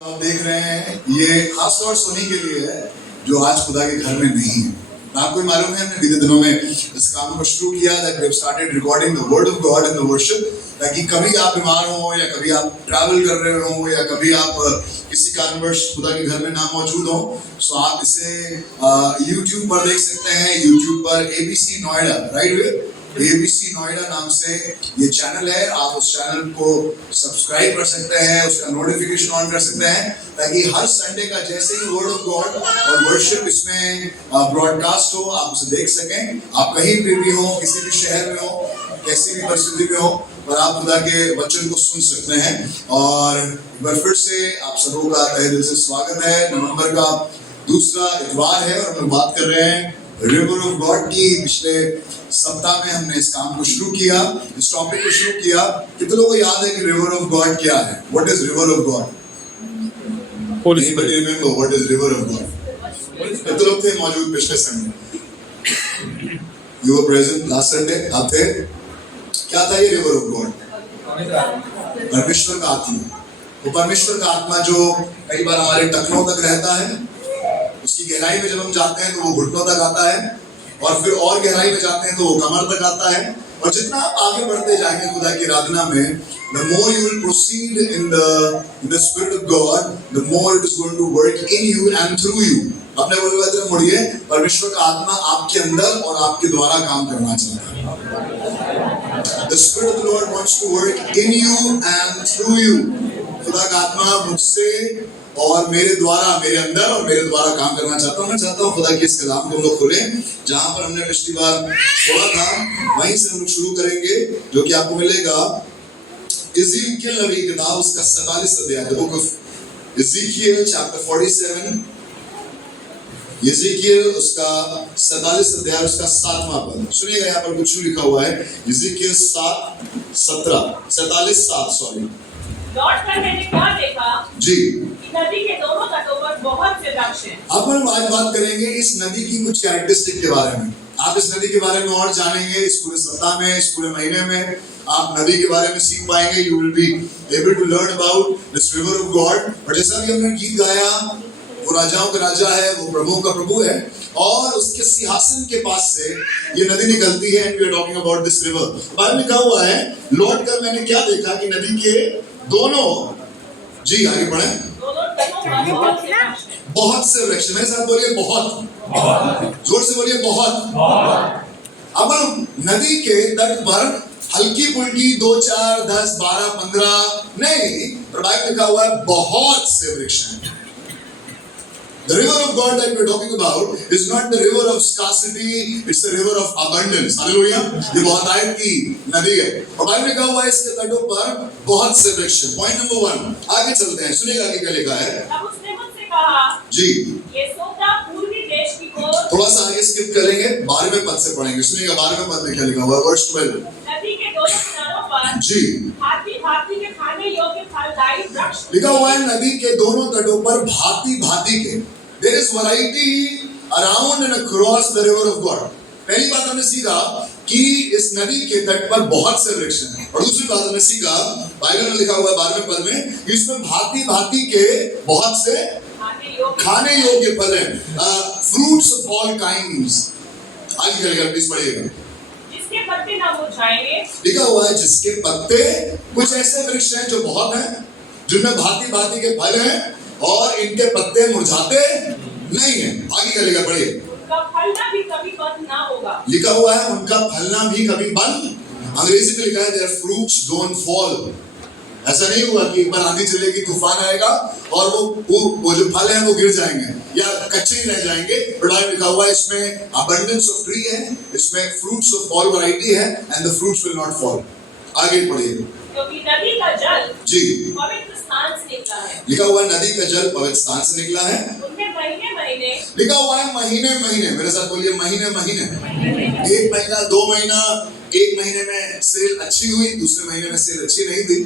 आप देख रहे हैं ये खास तौर से उन्हीं के लिए है जो आज खुदा के घर में नहीं है। आपको मालूम है हमने बीते दिनों में इस काम को शुरू किया that we have started recording the word of God in the worship, ताकि कभी आप बीमार हो या कभी आप ट्रैवल कर रहे हो या कभी आप किसी कारणवश खुदा के घर में ना मौजूद हो, सो आप इसे YouTube पर देख सकते हैं। YouTube पर ABC Noida, right, ABC Noida नाम से ये चैनल है। आप उस चैनल को सब्सक्राइब कर सकते हैं, उसका नोटिफिकेशन ऑन कर सकते हैं, ताकि हर संडे का जैसे ही वर्ड ऑफ गॉड और वर्शिप इसमें ब्रॉडकास्ट हो आप उसे देख सकें। आप कहीं भी हो, किसी भी शहर में हो, कैसी भी परिस्थिति में हो, और आप खुदा के वचन को सुन सकते हैं। और एक बार फिर से आप सबों का तहे दिल से स्वागत है। नवंबर का दूसरा इतवार है और हम बात कर रहे हैं रिवर ऑफ गॉड की। पिछले सप्ताह में हमने इस काम को शुरू किया, इस टॉपिक को शुरू किया। कितने लोगों को याद है कि रिवर ऑफ गॉड क्या है? What is river of God? Anybody remember what is river of God? कितने लोग थे मौजूद पिछले Sunday? You were present last Sunday? आप थे? क्या था ये रिवर ऑफ गॉड? परमेश्वर का आत्मा। वो परमेश्वर का आत्मा जो कई बार हमारे टखनों तक रहता है, उसकी गहराई में जब हम जाते हैं तो वो घुटनों तक आता है, और फिर और गहराई में जाते हैं तो वो कमर तक आता है। और जितना आप आगे बढ़ते जाएंगे खुदा की आराधना में, the more you will proceed in the spirit of God, the more it is going to work in you and through you. अपने बोलने में मुड़िए, परमेश्वर का आत्मा आपके अंदर और आपके द्वारा काम करना चाहता है। The spirit of the Lord wants to work in you and through you. खुदा का आत्मा मुझसे और मेरे द्वारा, मेरे अंदर और मेरे द्वारा काम करना चाहता हूँ। मैं चाहता हूँ खुदा की इस कलाम को हम लोग खोलें। जहाँ पर हमने पिछली बार छोड़ा था वहीं से हम लोग शुरू करेंगे, जो कि आपको मिलेगा इज़ीकियल नबी की किताब, उसका 47 अध्याय, द बुक ऑफ इज़ीकियल चैप्टर 47। इज़ीकियल उसका 47 अध्याय, उसका 7वां पद सुनिएगा। यहाँ पर कुछ लिखा हुआ है, इज़ीकियल 47:7 सॉरी। लौट कर मैंने क्या देखा जी, नदी के दोनों तटों पर बहुत से वृक्ष हैं। अब हम आज बात करेंगे इस नदी की कुछ कैरेक्टरिस्टिक के बारे में। आप इस नदी के बारे में और जानेंगे इस पूरे सप्ताह में, इस पूरे महीने में आप नदी के बारे में सीख पाएंगे। You will be able to learn about this river of God. और जैसा कि हमने गीत गाया, वो राजाओं का राजा है, वो प्रभुओं का प्रभु है, और उसके सिंहासन के पास से ये नदी निकलती है। And we are talking about this river. Bible में लिखा हुआ है, लौट कर मैंने क्या देखा कि नदी के दोनों, जी आगे बढ़े, बहुत से वृक्ष। मेरे साथ बोलिए बहुत, जोर से बोलिए बहुत। अब हम नदी के तट पर हल्की फुल्की 2, 4, 10, 12, 15 नहीं, पर बाइबल लिखा हुआ है बहुत से वृक्ष हैं। The river of God that we're talking about is not the river of scarcity, it's the river of abundance. Hallelujah! ये बहुतायत की नदी है, और बाइबल लिखा हुआ है इसके तटों पर बहुत से वृक्ष हैं। पॉइंट नंबर 1, आगे चलते हैं, सुनिएगा आगे क्या लिखा है। तब उसने मुझसे कहा, जी, ये सोता पूर्वी देश की ओर। थोड़ा सा आगे स्किप करेंगे, 12वें पद से पढ़ेंगे। सुनिएगा 12वें पद में क्या लिखा हुआ है, वर्स 12। नदी के दोनों किनारों पर जी, भांति भांति के खाने योग्य फलदायी वृक्ष लिखा हुआ है नदी के दोनों तटों पर भांति भांति के। There is variety around and across the river of God. पहली बात हमने सीखा कि इस नदी के तट पर बहुत से वृक्ष हैं, और दूसरी बात हमने सीखा, बाइबल में लिखा हुआ है 12वें पद में, कि इसमें भांति भांति के बहुत से खाने योग्य फल हैं, fruits of all kinds। आगे चलेगा, प्लीज पढ़िएगा। जिसके पत्ते न मुरझाएंगे, लिखा हुआ है जिसके पत्ते, कुछ ऐसे वृक्ष हैं जो बहुत हैं, जिनमें भांति भांति के फल हैं, और इनके पत्ते मुरझाते नहीं हैं। आगे क्या लिखा, पढ़िए। उनका फलना भी कभी बंद ना होगा। लिखा हुआ है उनका फलना भी कभी बंद। अंग्रेजी में लिखा है their fruits don't fall। ऐसा नहीं हुआ कि एक बार आंधी चलेगी, तूफान आएगा और वो जो फल हैं वो गिर जाएंगे या कच्चे ही रह जाएंगे। बट लिखा हुआ है इसमें abundance of tree है, इसमें fruits of all variety है, and the fruits will not fall। आगे पढ़िए। क्योंकि नदी का जल जी पवित्र स्थान से निकला है। लिखा हुआ है नदी का जल पवित्र स्थान से निकला है। उनमें महीने महीने, लिखा हुआ है महीने महीने, मेरे साथ बोलिए महीने महीने। 1 महीना, 2 महीना, 1 महीने में सेल अच्छी हुई, दूसरे महीने में सेल अच्छी नहीं थी।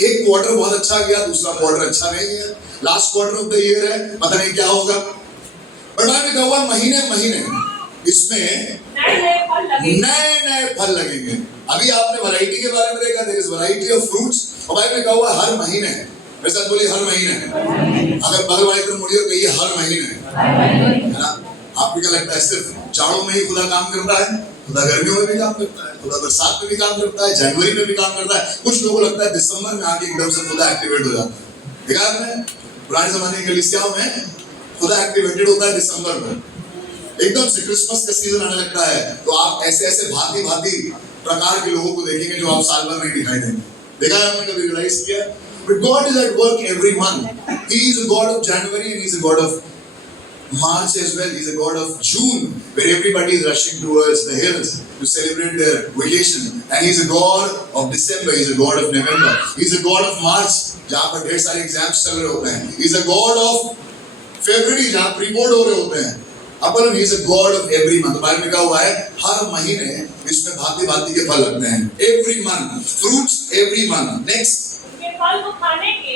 एक क्वार्टर बहुत अच्छा गया, दूसरा क्वार्टर अच्छा नहीं गया। Last quarter of the year है, पता नहीं क्या होगा। बट लिखा हुआ महीने महीने, इसमें नए फल लगेंगे। अभी आपने वैरायटी के बारे में देखा, there is variety of fruits, और बाइबल में लिखा हुआ हर महीने मेरे साथ बोलिए हर महीने। अगर बगल वाली तरफ मुड़िए कहिए हर महीने, है ना। आपको क्या लगता है सिर्फ जाड़ों में ही खुदा काम करता है? खुदा गर्मियों में भी काम करता है, खुदा बरसात में भी काम करता है, जनवरी में भी काम करता है। कुछ लोगों को लगता है दिसंबर में आके एकदम से खुदा एक्टिवेट हो जाता है। देखा आपने पुराने जमाने की कलीसियाओं में खुदा एक्टिवेटेड होता है दिसंबर में, एकदम से क्रिसमस का सीजन आने लगता है तो आप ऐसे ऐसे भांति भांति प्रकार के लोगों को देखेंगे जो आप साल भर नहीं दिखाई देंगे। देखा है आपने कभी रियलाइज किया? But God is at work every month. He is a God of January and He is a God of March as well. He is a God of June, where everybody is rushing towards the hills to celebrate their vacation. And He is a God of December. He is a God of November. He is a God of March, जहाँ पर ढेर सारे exams चल रहे होते हैं. He is a God of February, जहाँ प्रीपोर्ट हो रहे होते हैं. अपन He is a God of every month. Bible में लिखा हुआ है हर महीने इसमें भांति भांति के फल लगते हैं. Every month, fruits every month. Next. उनके फल को खाने के,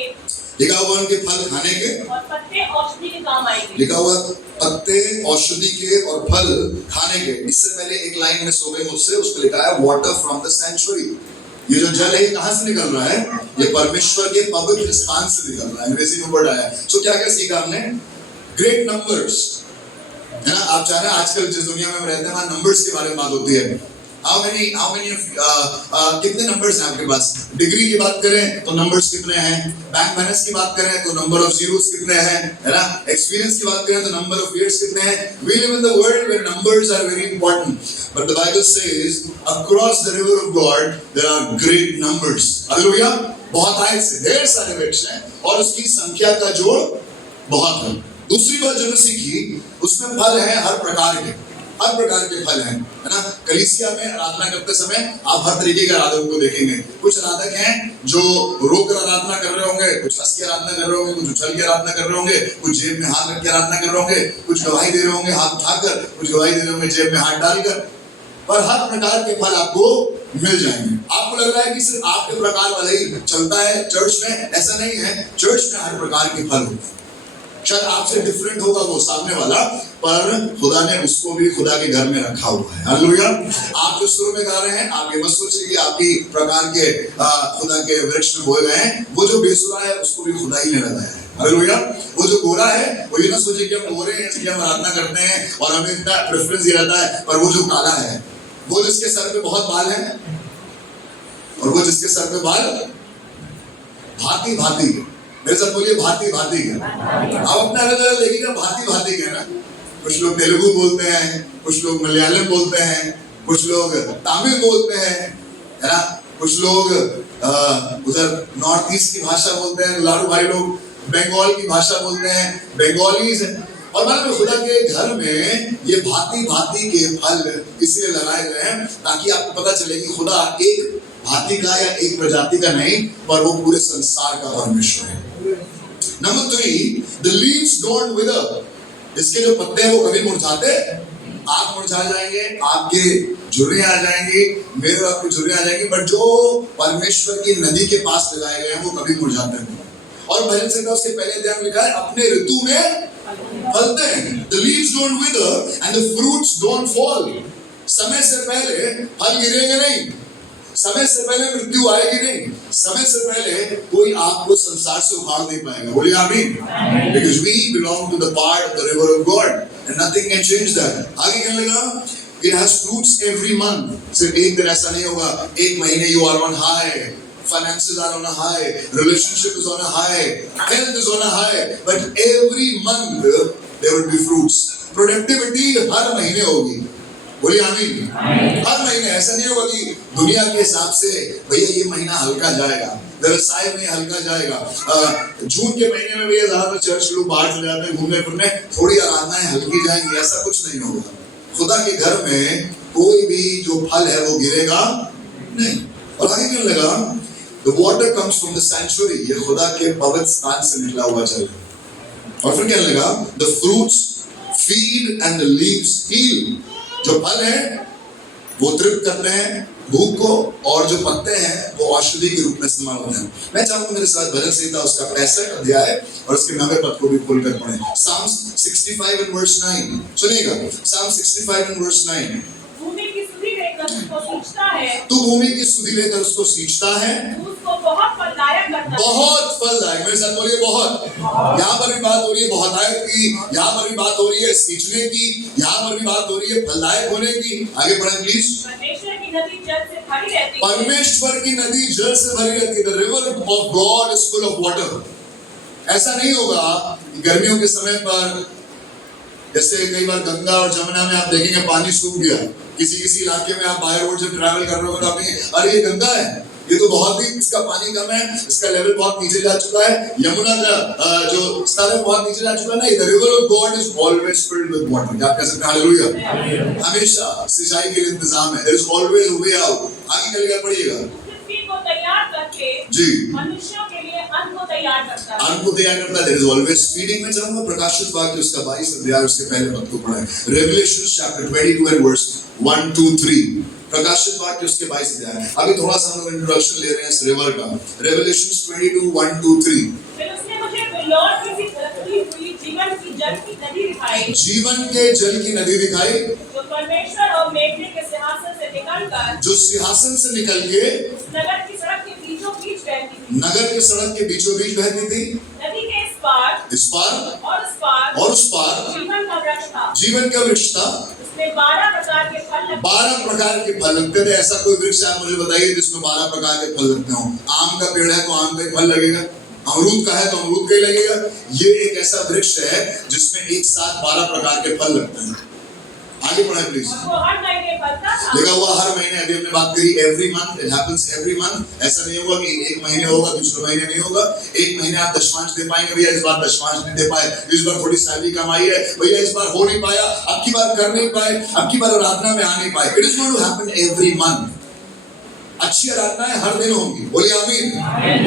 लिखा हुआ उनके फल खाने के और पत्ते औषधि के काम आएंगे। लिखा हुआ पत्ते औषधि के और फल खाने के। इससे पहले एक लाइन में सो गए मुझसे, उसको लिखा है वाटर फ्रॉम द सेंचुरी। ये जो जल है ये कहाँ से निकल रहा है? ये परमेश्वर के पवित्र स्थान से निकल रहा है। अंग्रेजी में वर्ड आया। सो क्या क्या सीखा हमने? ग्रेट नंबर्स, है ना। आप चाह रहे हैं आजकल जिस दुनिया में हम रहते हैं वहाँ नंबर्स के बारे में बात होती है। How many कितने नंबर्स हैं आपके पास? डिग्री की बात करें तो नंबर्स कितने हैं? बैंक बैलेंस की बात करें तो नंबर ऑफ जीरोस कितने हैं, है ना। एक्सपीरियंस की बात करें तो नंबर ऑफ इयर्स कितने हैं। We live in the world where numbers are very important, but the Bible says across the river of God there are great numbers. Hallelujah. बहुत आयत से ढेर सारे वृक्ष हैं और उसकी संख्या का जोड़ बहुत है। दूसरी बात जो सीखी उसमें फल है हर प्रकार के, हर प्रकार के फल हैं, है ना। कलीसिया में आराधना करते समय आप हर तरीके के आराधकों को देखेंगे। कुछ आराधक हैं जो रोकर आराधना कर रहे होंगे, कुछ हंस के आराधना कर रहे होंगे, कुछ उछल के आराधना कर रहे होंगे, कुछ जेब में हाथ रख के आराधना कर रहे होंगे, कुछ गवाही दे रहे होंगे हाथ उठाकर, कुछ गवाही दे रहे होंगे जेब में हाथ डालकर। पर हर प्रकार के फल आपको मिल जाएंगे। आपको लग रहा है कि सिर्फ आपके प्रकार वाला ही चलता है चर्च में, ऐसा नहीं है। चर्च में हर प्रकार के फल होते हैं। शायद आपसे डिफरेंट होगा वो सामने वाला, पर खुदा ने उसको भी खुदा के घर में रखा हुआ है। हालेलुया। आप जो शुरू में गा रहे हैं आप ये मत सोचिए कि आपकी प्रकार के खुदा के वृक्ष में बोए गए हैं। वो जो बेसुरा है उसको भी खुदा ही ने लगाया है। हालेलुया। वो जो गोरा है वो ये ना सोचिए कि हम गोरे हैं इसलिए हम आराधना करते हैं और हमें इतना प्रेफरेंस दिया जाता है। पर वो जो काला है, वो जिसके सर पे बहुत बाल हैं और वो जिसके सर पे बाल भांति भांति, मेरे साथ बोलिए भांति भांति के। आप अपना अलग अलग देखिएगा भांति भांति के ना। कुछ लोग तेलुगु बोलते हैं, कुछ लोग मलयालम बोलते हैं, कुछ लोग तमिल बोलते हैं, है ना। कुछ लोग उधर नॉर्थ ईस्ट की भाषा बोलते हैं, लालू भाई लोग बंगाल की भाषा बोलते हैं, बंगालीज हैं। और मतलब खुदा के घर में ये भांति भांति के फल इसलिए लगाए गए हैं ताकि आपको पता चले कि खुदा एक भांति का या एक प्रजाति का नहीं, पर वो पूरे संसार का परमेश्वर है। Number 3, the leaves don't wither. इसके जो पत्ते हैं वो कभी मुरझाते? आप मुरझा जाएंगे, आपके झुर्रियां आ जाएंगी, मेरे और आपकी झुर्रियां आ जाएंगी, पर जो परमेश्वर की नदी के पास लगाए गए हैं वो कभी मुरझाते नहीं। और भजन संहिता उसके पहले अध्याय में लिखा है अपने ऋतु में फलते हैं। The leaves don't wither and the fruits don't fall. समय से पहले फल गिरेंगे नहीं, समय से पहले मृत्यु आएगी नहीं, समय से पहले कोई आपको संसार से उखाड़ नहीं पाएगा। बोलिए आमीन। Because we belong to the part of the river of God and nothing can change that. आगे क्या लगा? It has fruits every month. सिर्फ एक दिन ऐसा नहीं होगा, एक महीने you are on high, finances are on a high, relationship is on a high, health is on a high, but every month there will be fruits. Productivity हर महीने होगी। बोलिए आमीन। हर महीने ऐसा नहीं होगा कि दुनिया के हिसाब से भैया ये महीना हल्का जाएगा, व्यवसाय में हल्का जाएगा, जून के महीने में भैया ज्यादातर चर्च लोग बाहर चले जाते हैं घूमने फिरने, थोड़ी आराधनाएं हल्की जाएंगी, ऐसा कुछ नहीं होगा। खुदा के घर में कोई भी जो फल है वो गिरेगा नहीं। और आगे क्यों लगा? The water comes from the sanctuary. ये खुदा के पवित्र स्थान से निकला हुआ जल है। और फिर क्या लगा? The fruits feed and the leaves heal. जो फल है वो तृप्त करते हैं भूख को, और जो पत्ते हैं वो औषधि के रूप में इस्तेमाल होते हैं। मैं चाहूंगा मेरे साथ भजन संहिता उसका 65 अध्याय और उसके 9वें पद को भी खोलकर पढ़ें। Psalms 65 and verse 9 सुनिएगा। Psalm 65 and verse 9। भूमि की सुधि लेकर उसको सींचता है, तू भूमि की सुधि लेकर उसको सींचता है, उसको बहुत फलदायक करता है। बहुत फलदायक, मेरे साथ बोलिए बहुत। यहाँ पर भी बात हो रही है बहुतायत की, यहाँ पर भी बात हो रही है सींचने की, यहाँ पर भी बात हो रही है फलदायक होने की। आगे बढ़ें प्लीज। परमेश्वर की नदी जल से भरी रहती है। परमेश्वर की नदी जल से भरी रहती है। The river of God is full of water. ऐसा नहीं होगा कि गर्मियों के समय पर जैसे कई बार गंगा और जमुना में आप देखेंगे पानी सूख गया, किसी इलाके में आप बाय रोड से ट्रैवल कर रहे हो तो आप कहेंगे अरे ये गंगा है, ये तो बहुत ही इसका पानी कम है, इसका लेवल बहुत नीचे जा चुका है। यमुना का जो स्तर है बहुत नीचे जा चुका है। नहीं, the river of God is always filled with water. क्या आप कह सकते हैं हालेलुया? हमेशा सिंचाई के लिए इंतजाम है। There is always a way out. आगे चलिए पढ़िएगा। पृथ्वी को तैयार करके जी, मनुष्यों के लिए अन्न को तैयार करता है। अन्न को तैयार करता है। There is always feeding। मैं चाहूंगा प्रकाशित वाक्य उसका 22 अध्याय उसके पहले पद को पढ़ें। Revelation chapter 22 and verse 1, 2, 3। प्रकाशित वाक्य उसके 22 अध्याय। अभी थोड़ा सा हम लोग इंट्रोडक्शन ले रहे हैं इस रिवर का। Revelation 22, 1, 2, 3। फिर उसने मुझे बिल्लौर की सी धड़कती हुई जीवन की जल की नदी दिखाई। जीवन के जल की नदी दिखाई, जो परमेश्वर और मेघने के सिंहासन से निकलकर जो सिंहासन से निकल के उस नगर की सड़क के बीचों बीच बहती थी। नगर के सड़क के बीचों बीच बहती थी। नदी के इस पार और उस पार जीवन का वृक्ष था। जीवन का वृक्ष था। उसमें 12 प्रकार के फल लगते। 12 प्रकार के फल लगते थे। ऐसा कोई वृक्ष आप मुझे बताइए जिसमें 12 प्रकार के फल लगते हो। आम का पेड़ है तो आम का फल लगेगा, अमरूद का है तो अमरूद का ही लगेगा। ये एक ऐसा वृक्ष है जिसमें एक साथ 12 प्रकार के फल लगते हैं। आगे बढ़े प्लीज। वो हर महीने फलता था। लिखा हुआ हर महीने, अभी हमने बात करी every month, it happens every month. ऐसा नहीं होगा कि एक महीने होगा दूसरे महीने नहीं होगा। एक महीने आप दशमांश दे पाएंगे, भैया इस बार दशमांश नहीं दे पाए, इस बार थोड़ी सैलरी कम आई है, भैया इस बार हो नहीं पाया, अब की बार कर नहीं पाए, अब की बार आराधना में आ नहीं पाए। It is going to happen every month. अच्छी आराधनाएं हर दिन होंगी, बोलिए आमीन।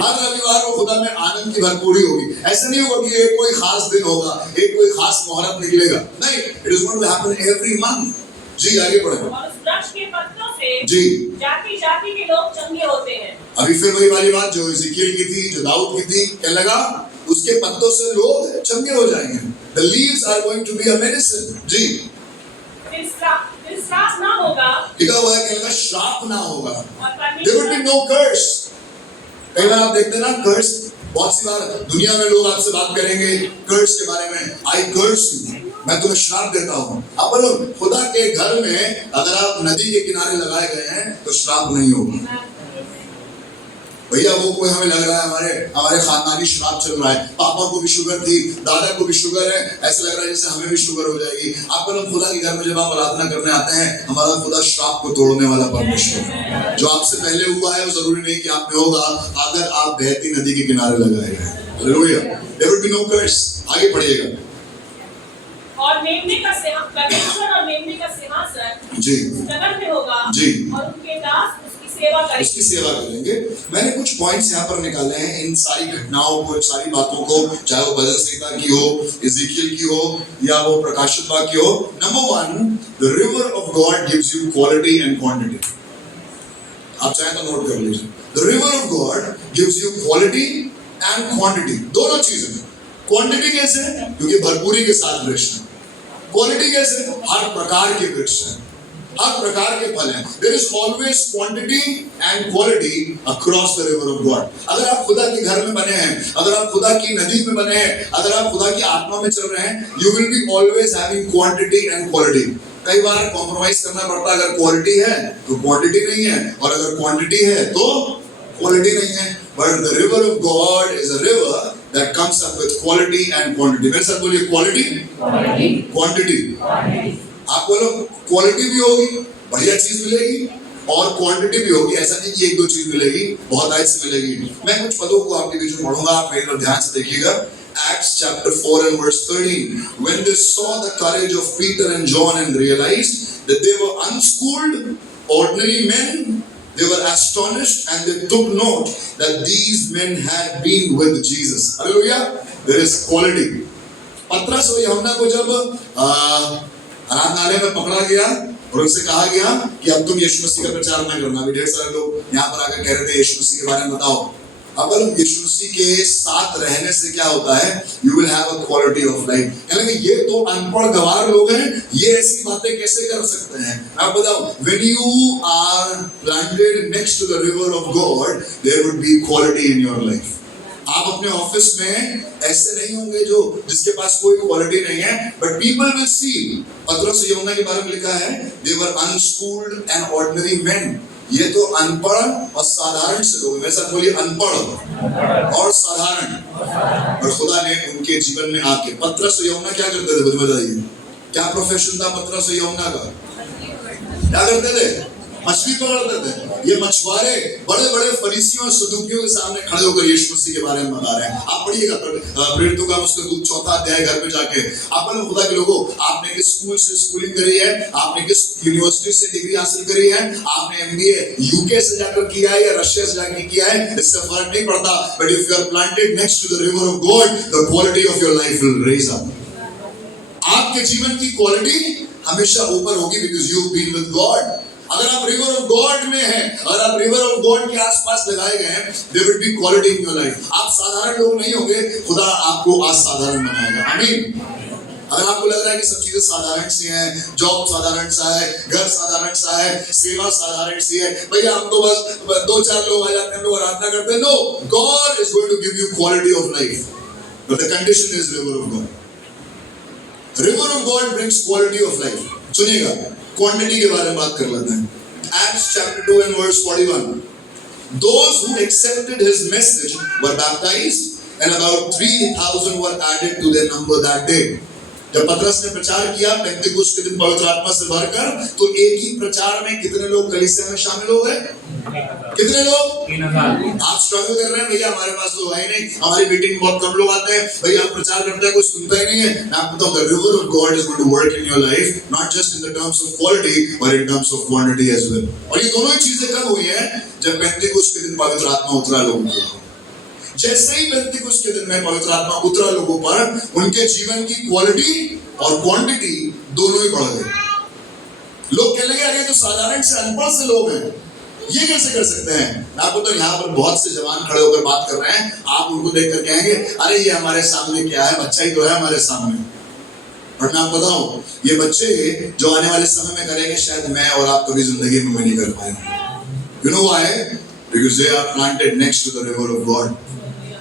हर रविवार को खुदा में आनंद की भरपूरी होगी। ऐसा नहीं होगा कि एक कोई खास दिन होगा, एक कोई खास मुहूर्त निकलेगा, नहीं, it is going to happen every month. जी आगे बढ़े। और उस वृक्ष के पत्तों से जी जाति जाति के लोग चंगे होते हैं। अभी फिर वही वाली बात जो इज़ेकियल की थी, जो दाऊद की थी, क्या लगा? उसके पत्तों से लोग चंगे हो जाएंगे। The leaves are going to be a medicine। जी फिर श्राप ना होगा। लिखा हुआ है, क्या लगा? श्राप ना होगा। और There will be no curse। कई बार आप देखते हैं ना कर्स, बहुत सी बार दुनिया में लोग आपसे बात करेंगे कर्स के बारे में। I curse you, मैं तुम्हें श्राप देता हूँ। अब बोलो खुदा के घर में अगर आप नदी के किनारे लगाए गए हैं तो श्राप नहीं होगा। भैया वो कोई हमें लग रहा है हमारे खानदानी श्राप चल रहा है, पापा को भी शुगर थी, दादा को भी शुगर है, ऐसा लग रहा है जैसे हमें भी शुगर हो जाएगी। आप लोग खुदा के घर में जब आप आराधना करने आते हैं, हमारा खुदा श्राप को तोड़ने वाला परमेश्वर है। जो आपसे पहले हुआ है वो जरूरी नहीं कि आप में होगा अगर आप बहती नदी के किनारे लगाए गए। Hallelujah. There will be no curse। आगे पढ़िएगा। और मेमने का सिंहासन, परमेश्वर और मेमने का सिंहासन जी नगर में होगा। जी और उनके दास उसकी सेवा करेंगे। उसकी सेवा करेंगे। मैंने कुछ पॉइंट्स यहाँ पर निकाले हैं इन सारी घटनाओं को, इन सारी बातों को, चाहे वो भजन संहिता की हो, इज़ेकियल की हो या वो प्रकाशित वाक्य की हो। Number 1, the river of God gives you quality and quantity। आप चाहे तो नोट कर लीजिए। The river of God gives you quality and quantity। दोनों चीजें। क्वांटिटी कैसे? क्योंकि भरपूरी के साथ वृक्ष है। क्वालिटी कैसे? हर प्रकार के वृक्ष हैं, हर प्रकार के फल हैं। There is always quantity and quality across the river of God। अगर आप खुदा के घर में बने हैं, अगर आप खुदा की नदी में बने हैं, अगर आप खुदा की आत्मा में चल रहे हैं, you will be always having quantity and quality। कई बार कॉम्प्रोमाइज करना पड़ता है। अगर क्वालिटी है तो क्वांटिटी नहीं है, और अगर क्वांटिटी है तो क्वालिटी नहीं है। But the river of God is a river that comes up with quality and quantity। मेरे साथ बोलिए क्वालिटी, क्वांटिटी। आप बोलो क्वालिटी भी होगी, बढ़िया चीज मिलेगी, और क्वांटिटी भी होगी। ऐसा नहीं कि एक दो चीज मिलेगी, बहुत आयत से मिलेगी। मैं कुछ पदों को आपके बीच में पढ़ूंगा, आप मेरे पर ध्यान से देखिएगा। Acts chapter 4 and verse 13। When they saw the courage of Peter and John and realized that they were unschooled, ordinary men, they were astonished and they took note that these men had been with Jesus। Hallelujah। There is quality। पतरस और यूहन्ना को जब आराधनालय में पकड़ा गया और उनसे कहा गया कि अब तुम यीशु मसीह का प्रचार न करना। अभी ढेर सारे लोग यहाँ पर आकर कह रहे थे यीशु मसीह के बारे में बताओ। अब यीशु मसीह के साथ रहने से क्या होता है? You will have a quality of life। यानी ये तो अनपढ़ गवार लोग हैं, ये ऐसी बातें कैसे कर सकते हैं? आप बताओ, when you are planted next to the river of God, there would be quality in your life। आप अपने ऑफिस में ऐसे नहीं होंगे जो जिसके पास कोई क्वालिटी नहीं है, बट पीपल विल सी। पतरस और यूहन्ना के बारे में लिखा है, दे वर अनस्कूल्ड एंड ऑर्डिनरी मेन। ये तो अनपढ़ और साधारण से लोग, मेरे साथ बोलिए अनपढ़ और साधारण, और खुदा ने उनके जीवन में आके। पतरस और यूहन्ना क्या करते थे बताइए, क्या प्रोफेशन था पतरस और यूहन्ना का? क्या करते थे? मछली पकड़ते थे। ये मछुआरे बड़े बड़े फरीसियों और सदूकियों के सामने खड़े होकर यीशु मसीह के बारे में बता रहे हैं। आप पढ़िएगा प्रेरितों का उसका 4 अध्याय घर पे जाके। आपने खुदा के लोगों, आपने किस स्कूल से स्कूलिंग करी है, आपने किस यूनिवर्सिटी से डिग्री हासिल करी है, आपने एमबीए यूके से जाकर किया है या रशिया से जाकर किया है, इससे फर्क नहीं पड़ता। But if you are planted next to the river of God, the quality of your life will raise up. आपके जीवन की क्वालिटी हमेशा ऊपर होगी, because you have been with God. अगर आप रिवर ऑफ गॉड में हैं, अगर आप रिवर ऑफ गॉड के आसपास लगाए गए हैं, there will be quality in your life. आप साधारण लोग नहीं होंगे, खुदा आपको असाधारण बनाएगा। आमीन। अगर आपको लग रहा है कि सब चीजें साधारण सी हैं, जॉब साधारण सा है, घर साधारण सा है, सेवा साधारण सी है, भैया हम तो बस 2-4 लोग आ जाते हैं, लोग आराधना करते हैं। No, God is going to give you quality of life, but the condition is river of God. River of God brings quality of life. सुनिएगा, क्वांटिटी के बारे में बात कर लेते हैं। Acts chapter 2 and verse 41. Those who accepted his message were baptized, and about 3,000 were added to their number that day. जब पतरस ने प्रचार किया पेंतिकुस्त के दिन पवित्र आत्मा से भरकर, तो एक ही प्रचार में कितने लोग कलीसिया में शामिल हो गए? कितने लोग? 3,000। आप स्ट्रगल कर रहे हैं, भैया हमारे पास तो है नहीं, हमारी मीटिंग में बहुत कम लोग आते हैं, भैया हम प्रचार करते हैं कोई सुनता ही नहीं है। मैं आपको बताऊं, the river of God is going to work in your life, not just in the terms of quality, but in terms of quantity as well. और ये दोनों ही चीजें कब हुई हैं? जब पेंतिकुस्त के दिन पवित्र आत्मा उतरा लोगों पर। जैसे ही पेंतिकुस्त के दिन में पवित्र आत्मा उतरा लोगों पर, उनके जीवन की क्वालिटी और क्वांटिटी दोनों ही बढ़ गई। लोग कहने लगे, अरे तो साधारण से अनपढ़ से लोग हैं, ये कैसे कर सकते हैं? आपको तो यहाँ पर बहुत से जवान खड़े होकर बात कर रहे हैं, आप उनको देखकर कहेंगे, अरे ये हमारे सामने क्या है, बच्चा ही तो है हमारे सामने। और मैं आपको बताऊं, ये बच्चे जो आने वाले समय में करेंगे, शायद मैं और आप कभी जिंदगी में नहीं कर पाएंगे। You know why? Because they are planted next to the river of God.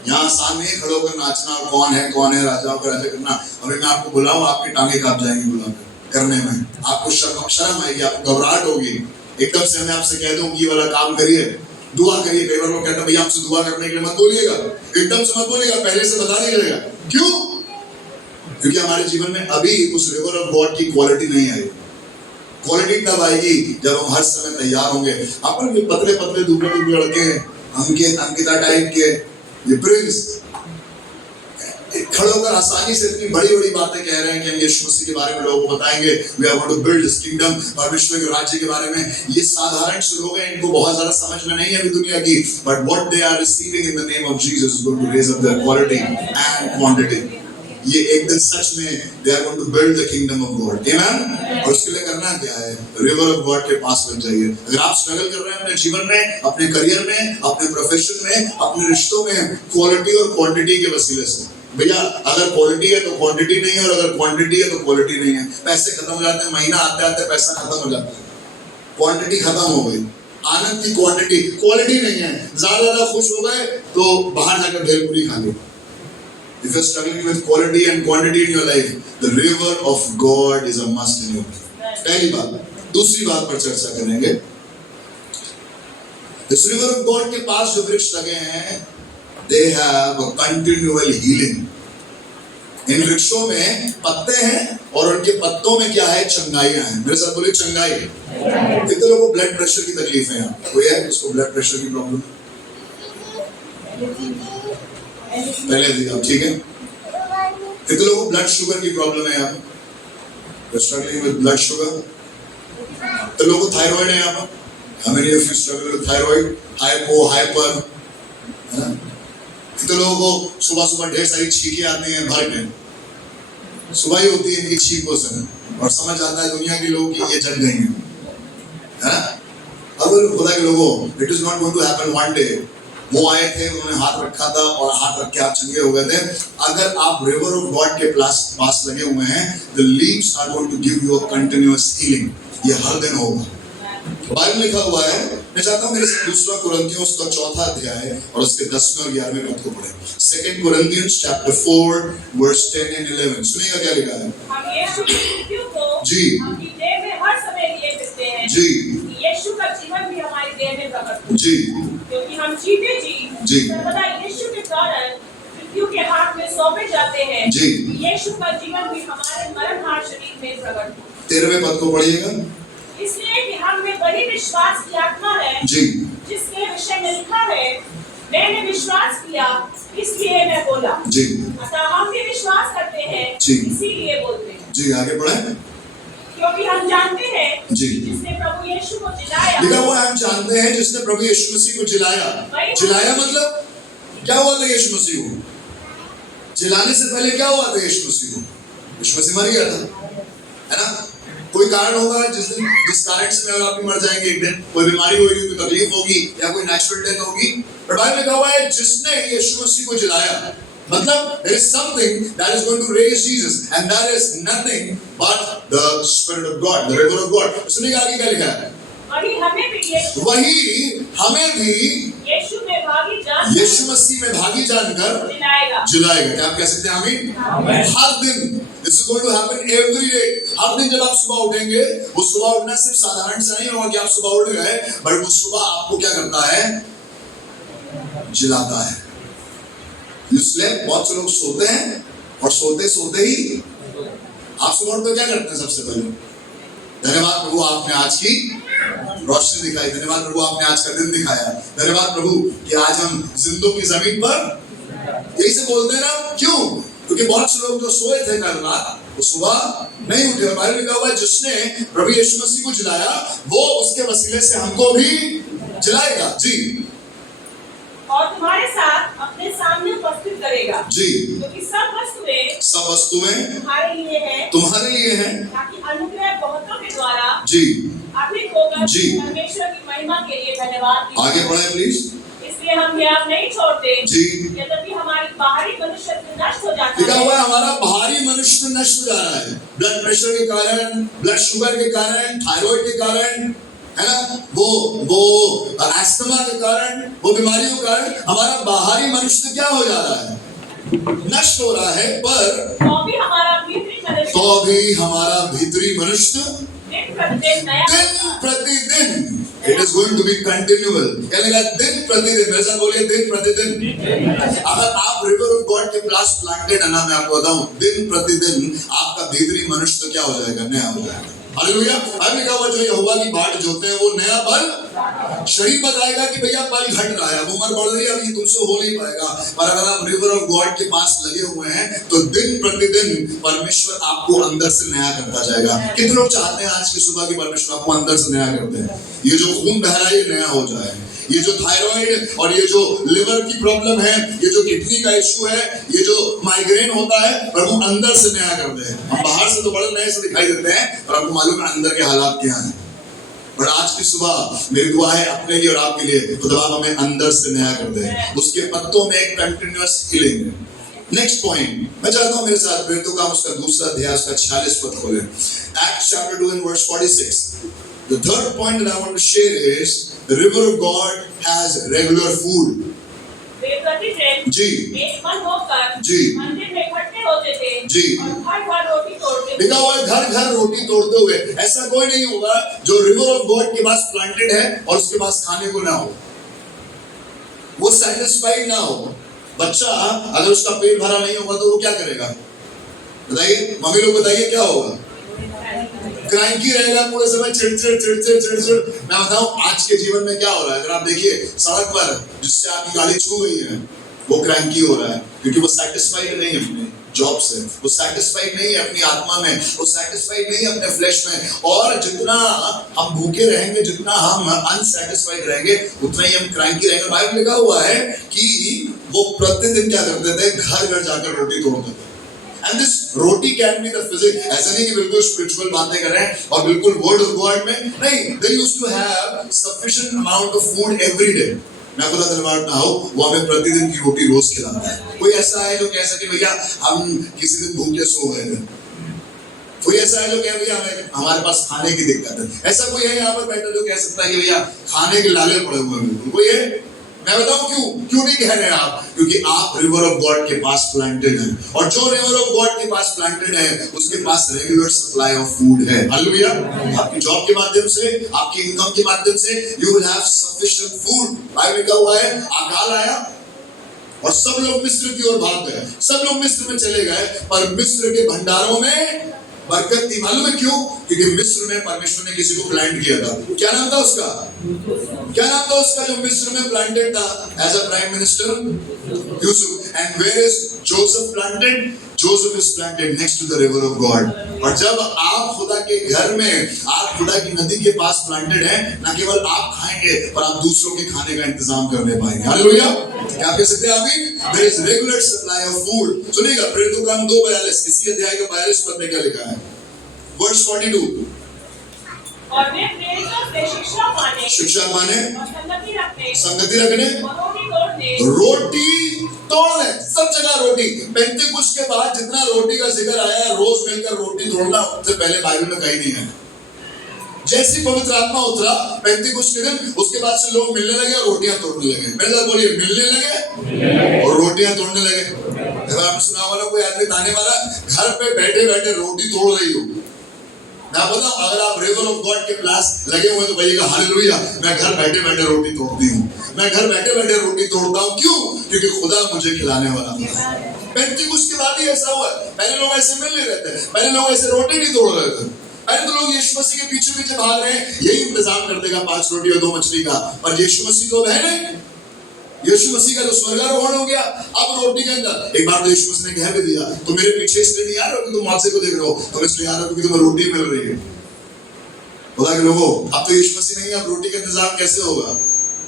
यहाँ सामने खड़े होकर नाचना, कौन है राजाओं का राजा करना। अभी मैं आपको बुलाऊं, आपकी टांगे कांप जाएंगी बुलाकर करने में, आपको शर्म आएगी, आपको घबराहट होगी। एकदम से मैं आपसे कह दूं ये वाला काम करिए, दुआ करिए। कई बार लोग कहते हैं भैया हमसे दुआ करने के लिए मत बोलिएगा, एकदम से मत बोलिएगा, पहले से बता दीजिएगा। क्यों? क्योंकि हमारे जीवन में अभी उस रिवर ऑफ गॉड की क्वालिटी नहीं आई। क्वालिटी तब आएगी जब हम हर समय तैयार होंगे। अपन ये पतले पतले दुबले लड़के अंकिता टाइप के, ये प्रिंस खड़े होकर आसानी से इतनी बड़ी बड़ी बातें कह रहे हैं कि हम यीशु मसीह के बारे में लोगों को बताएंगे, we are going to build his kingdom, परमेश्वर के राज्य के बारे में। ये साधारण से लोग हैं, इनको बहुत ज्यादा समझ में नहीं है अभी दुनिया की, but what they are receiving in the name of Jesus is going to raise up their quality and quantity. ये एक दिन सच में they are going to build the kingdom of God. Amen. और उसके लिए करना क्या है? रिवर ऑफ गॉड के पास लग जाइए। अगर आप स्ट्रगल कर रहे हैं अपने जीवन में, अपने करियर में, अपने प्रोफेशन में, अपने रिश्तों में, क्वालिटी और क्वांटिटी के वसीले से, भैया अगर क्वालिटी है तो क्वांटिटी नहीं है, और अगर क्वांटिटी है तो क्वालिटी नहीं है। पैसे खत्म हो जाते हैं, महीना आते आते पैसा खत्म हो जाता है, क्वांटिटी खत्म हो गई। आनंद की क्वालिटी नहीं है। ज्यादा खुश हो गए तो बाहर जाकर भेलपुरी खा ली। If you're struggling with quality and quantity in your life, the river of God is a must in your life. पहली बात। दूसरी बात पर चर्चा करेंगे। इस river of God के पास जो वृक्ष लगे हैं, they have a continual healing. इन वृक्षों में पत्ते हैं और उनके पत्तों में क्या है? चंगाइयां हैं। मेरे साथ बोलिए चंगाई। कितने लोगों को ब्लड प्रेशर की तकलीफ है? यहाँ कोई है उसको ब्लड प्रेशर की प्रॉब्लम? पहले दी आप, ठीक है। कितने लोगों को ब्लड शुगर की प्रॉब्लम है? यहाँ पर स्ट्रगलिंग विद ब्लड शुगर। तो लोगों को थायराइड है यहाँ पर। How many of you struggle with thyroid? Hypo, hyper, है ना? कितने लोगों को सुबह सुबह ढेर सारी छींकें आती हैं भर के, सुबह ही होती है इनकी छींकों से, और समझ आता है दुनिया के लोग कि ये जल गई हैं, है ना? अब खुदा के लोगों, it is not going to happen one day. वो आए थे, उन्होंने हाथ रखा था और हाथ रख के आप चंगे हो गए थे। अगर आप रिवर ऑफ गॉड के पास लगे हुए हैं, the leaves are going to give you a continuous healing. ये हर दिन होगा। बाइबल लिखा हुआ है, मैं चाहता हूं मेरे साथ दूसरा कुरिन्थियों उसका 4वां अध्याय और उसके 10वें और 11वें पद को पढ़ें। 2 Corinthians chapter 4 verse 10 and 11। सुनिएगा क्या लिखा है। हम यीशु की मृत्यु को जी। अपनी देह में हर समय लिए फिरते हैं जी। कि यीशु का जीवन भी हमारी देह में प्रकट हो। जी। क्योंकि हम जीते जी सर्वदा यीशु के कारण मृत्यु के हाथ में सौंपे जाते हैं जी। कि यीशु का जीवन भी हमारे मरणहार शरीर में प्रकट हो। 13वें पद को पढ़िएगा। इसलिए कि हम में बड़ी विश्वास की आत्मा है जी। जिसके विषय में लिखा है, मैंने विश्वास किया इसलिए मैं बोला। जी। अतः हम भी विश्वास करते हैं जी। इसीलिए बोलते हैं। जी, आगे बढ़ें। क्योंकि हम जानते हैं जी। जिसने प्रभु यीशु को जिलाया। लिखा हुआ है हम जानते हैं जिसने प्रभु यीशु मसीह को जिलाया। जिलाया मतलब क्या हुआ था यीशु मसीह को? जिलाने से पहले क्या हुआ था यीशु मसीह को? यीशु मसीह मर गया था, है ना? कोई कारण होगा जिस कारण से मैं और आप भी मर जाएंगे एक दिन। कोई बीमारी होगी, कोई तकलीफ होगी या कोई नेचुरल डेथ होगी। पर बाइबल में लिखा हुआ है जिसने यीशु मसीह को जिलाया, मतलब there is something that is going to raise Jesus and that is nothing but the Spirit of God, the river of God। सुनिए आगे क्या लिखा है। वही हमें भी यीशु में भागी जानकर, यीशु मसीह में भागी जानकर जिलाएगा। क्या आप कह सकते हैं आमीन? हर दिन This is going to happen every day। हर दिन जब आप सुबह उठेंगे, वो सुबह उठना सिर्फ साधारण सा नहीं होगा कि आप सुबह उठ गए, बट वो सुबह आपको क्या करता है? जिलाता है। इसलिए बहुत से लोग सोते हैं और सोते सोते ही आप सुबह उठकर क्या करते हैं? सबसे पहले धन्यवाद प्रभु आपने आज की रोशनी दिखाई, धन्यवाद प्रभु आपने आज का दिन दिखाया, धन्यवाद प्रभु कि आज हम जिंदों की जमीन पर, यही से बोलते हैं ना। क्यों? क्योंकि बहुत से लोग जो सोए थे कल रात, वो सुबह नहीं उठे। बाइबल लिखा हुआ है जिसने प्रभु यीशु मसीह को जिलाया, वो उसके वसीले से हमको भी जिलाएगा। जी। और तुम्हारे साथ अपने सामने उपस्थित करेगा। जी। क्योंकि सब वस्तुएं तुम्हारे लिए हैं ताकि अनुग्रह बहुतों के द्वारा जी अधिक होकर जी परमेश्वर की महिमा के लिए धन्यवाद। आगे बढ़े प्लीज। इसलिए हम यह नहीं छोड़ते जी, यद्यपि हमारी बाहरी मनुष्य नष्ट हो जाता लिखा है। हुआ है हमारा बाहरी मनुष्य नष्ट हो जा रहा है, ब्लड प्रेशर के कारण, ब्लड शुगर के कारण, थायराइड के कारण, है ना, वो अस्थमा के कारण, वो बीमारियों के कारण हमारा बाहरी मनुष्य क्या हो जा रहा है? नष्ट हो रहा है। पर तो भी हमारा भीतरी मनुष्य दिन प्रतिदिन it is going to be continual. क्या लगा? दिन प्रतिदिन। मेरे साथ बोलिए दिन प्रतिदिन। अगर आप रिवर ऑफ गॉड के पास प्लांटेड है ना, मैं आपको बताऊं, दिन प्रतिदिन आपका भीतरी मनुष्य क्या हो जाएगा? नया हो जाएगा। हालेलुया। बाइबल लिखा हुआ जो यहोवा की बाट जोते हैं वो नया बल शरीर बताएगा कि भैया बल घट रहा है, अब उम्र बढ़ रही है, अब ये तुमसे हो नहीं पाएगा। पर अगर आप रिवर ऑफ गॉड के पास लगे हुए हैं तो दिन प्रतिदिन परमेश्वर आपको अंदर से नया करता जाएगा। कितने लोग चाहते हैं आज की सुबह की परमेश्वर आपको अंदर से नया करते हैं? ये जो खून बह रहा है ये नया हो जाए, ये जो थायराइड और ये जो लिवर की प्रॉब्लम है, ये जो किडनी का इश्यू है, ये जो माइग्रेन होता है, प्रभु अंदर से नया कर दे। हम बाहर से तो बड़े नए से दिखाई देते हैं, पर आपको मालूम है अंदर के हालात क्या हैं। और आज की सुबह मेरी दुआ है अपने लिए और आपके लिए, खुदा हमें अंदर से नया कर दे। उसके पत्तों में एक कंटिन्यूअस हीलिंग है। नेक्स्ट पॉइंट मैं चाहता हूं मेरे साथ प्रेरितों का उसका दूसरा अध्याय उसका 46 पद खोलें। Acts chapter 2 and verse 46। The third point that I want to share is the river of God has regular food। जी एक मन होकर जी मंदिर में इकट्ठे होते थे जी और घर घर रोटी तोड़ते थे। लिखा हुआ है घर घर रोटी तोड़ते हुए। ऐसा कोई नहीं होगा जो रिवर ऑफ गॉड के पास प्लांटेड है और उसके पास खाने को ना हो, वो सेटिस्फाइड ना हो। बच्चा अगर उसका पेट भरा नहीं होगा तो वो क्या करेगा? बताइए मम्मी लोग, बताइए क्या होगा? क्रैंकी रहेगा पूरे समय, चिड़चिड़। मैं बताऊं आज के जीवन में क्या हो रहा है। अगर आप देखिए सड़क पर जिससे आपकी गाड़ी छू गई है वो क्रैंकी हो रहा है, क्योंकि वो सेटिस्फाइड नहीं है अपने जॉब से, वो सेटिस्फाइड नहीं है अपनी आत्मा में, वो सेटिस्फाइड नहीं है अपने फ्लेश में। और जितना हम भूखे रहेंगे, जितना हम अनसेटिस्फाइड रहेंगे, उतना ही हम क्रैंकी रहेंगे। बाइबल लिखा हुआ है कि वो प्रतिदिन क्या करते थे? घर घर जाकर रोटी तोड़ते थे। And this roti can be the physics। ऐसा नहीं कि बिल्कुल स्पिरिचुअल बातें कर रहे हैं और बिल्कुल वर्ड ऑफ गॉड में नहीं। They used to have sufficient amount of food every day। मैं खुदा धन्यवाद ना हो, वो हमें प्रतिदिन की रोटी रोज खिलाता है। कोई ऐसा है जो कह सके भैया हम किसी दिन भूखे सो गए थे? कोई ऐसा है जो कहे भैया हमारे पास खाने की दिक्कत है? ऐसा कोई है यहाँ पर बैठा जो कह सकता है कि भैया खाने के लाले पड़े हुए हैं? बिल्कुल कोई है? मैं बताऊं क्यों नहीं कह रहे हैं आप? क्योंकि आप रिवर ऑफ गॉड के पास प्लांटेड हैं, और जो रिवर ऑफ गॉड के पास प्लांटेड है उसके पास रेगुलर सप्लाई ऑफ फूड है। हालेलुया। आपकी जॉब के माध्यम से, आपकी इनकम के माध्यम से you will have sufficient food. Bible लिखा हुआ है अकाल आया और सब लोग मिस्र की ओर भाग गए, सब लोग मिस्र में चले गए, पर मिस्र के भंडारों में बरकत थी। मालूम है क्यों? क्योंकि मिस्र में परमेश्वर ने किसी को प्लांट किया था। क्या नाम था उसका? क्या नाम था उसका जो मिस्र में प्लांटेड था एज अ प्राइम मिनिस्टर? यूसुफ। And where is Joseph planted? Joseph is planted next to the river of God. और जब आप खुदा के घर में, आप खुदा की नदी के पास प्लांटेड हैं, ना केवल आप खाएंगे पर आप दूसरों के खाने का इंतजाम करने पाएंगे। हालेलुया। क्या कह सकते हैं आमीन? There is regular supply of food. सुनिएगा प्रेरितों का काम 2:42, इसी अध्याय का 42 पद में क्या लिखा है? वर्स 42। और वे प्रेरितों से शिक्षा पाने और संगति रखने रोटी तोड़ने, सब जगह रोटी। पेंतिकुस्त के बाद जितना रोटी का जिक्र आया है, रोज मिलकर रोटी तोड़ना, उससे पहले बाइबल में कहीं नहीं है। जैसी पवित्र आत्मा उतरा पेंतिकुस्त के दिन, उसके बाद से लोग मिलने लगे और रोटियां तोड़ने लगे। मेरे साथ बोलिए, मिलने लगे और रोटियां तोड़ने लगे। आपने सुना वाला कोई आदमी ताने वाला घर पे बैठे बैठे रोटी तोड़ रही हो। मैं बताऊं, अगर आप रिवर ऑफ गॉड के क्लास लगे हुए तो कहिएगा हालेलुया, मैं घर बैठे बैठे रोटी तोड़ती हूँ, मैं घर बैठे बैठे रोटी तोड़ता हूँ। क्यों? क्योंकि खुदा मुझे खिलाने वाला था। पेंतिकुस्त के बाद ही ऐसा हुआ। पहले लोग ऐसे मिल नहीं रहे थे, पहले लोग ऐसे रोटी नहीं तोड़ रहे थे। पहले तो लोग यीशु मसीह के पीछे पीछे भाग रहे हैं, यही इंतजाम कर देगा 5 रोटी और 2 मछली का, पर यीशु मसीह तो है नहीं। यीशु मसीह का तो स्वर्गारोहण हो गया, अब रोटी के अंदर। एक बार तो यीशु मसीह ने कह भी दिया, तो मेरे पीछे इसलिए नहीं आ रहे हो कि तुम मौजे को देख रहे हो, तुम इसलिए आ रहे हो क्योंकि तुम्हें रोटी मिल रही है। खुदा के लोगों, अब तो यीशु मसीह नहीं है, अब रोटी का इंतजाम कैसे होगा?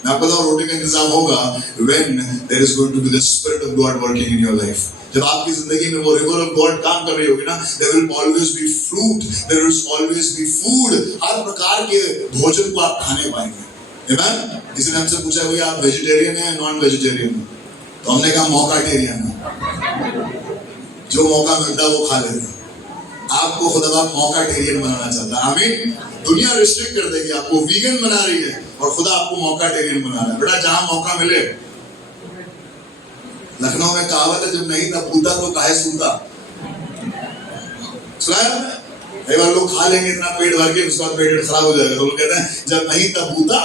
मैं आपको बताऊं, रोटी का इंतजाम होगा when there is going to be the spirit of God working in your life। जब आपकी जिंदगी में वो रिवर ऑफ गॉड काम कर रही होगी ना, there will always be fruit, there will always be food। हर प्रकार के भोजन को आप खाने पाएंगे। आमीन। किसी ने हमसे पूछा भैया आप वेजिटेरियन हैं नॉन वेजिटेरियन? तो हमने कहा मौकाटेरियन है, जो मौका मिलता है वो खा लेते हैं। आपको खुदा मौकाटेरियन बनाना चाहता है। आमीन। दुनिया रिस्ट्रिक्ट कर देगी आपको, वीगन बना रही है, और खुदा आपको मौकाटेरियन बना रहा है। बेटा जहां मौका मिले, लखनऊ में कहावत है, जब नहीं था पूता तो काहे सूता। सुना है? कई बार लोग खा लेंगे इतना पेट भर के, उसके बाद पेट खराब हो जाएगा, तो लोग कहते हैं जब नहीं था पूता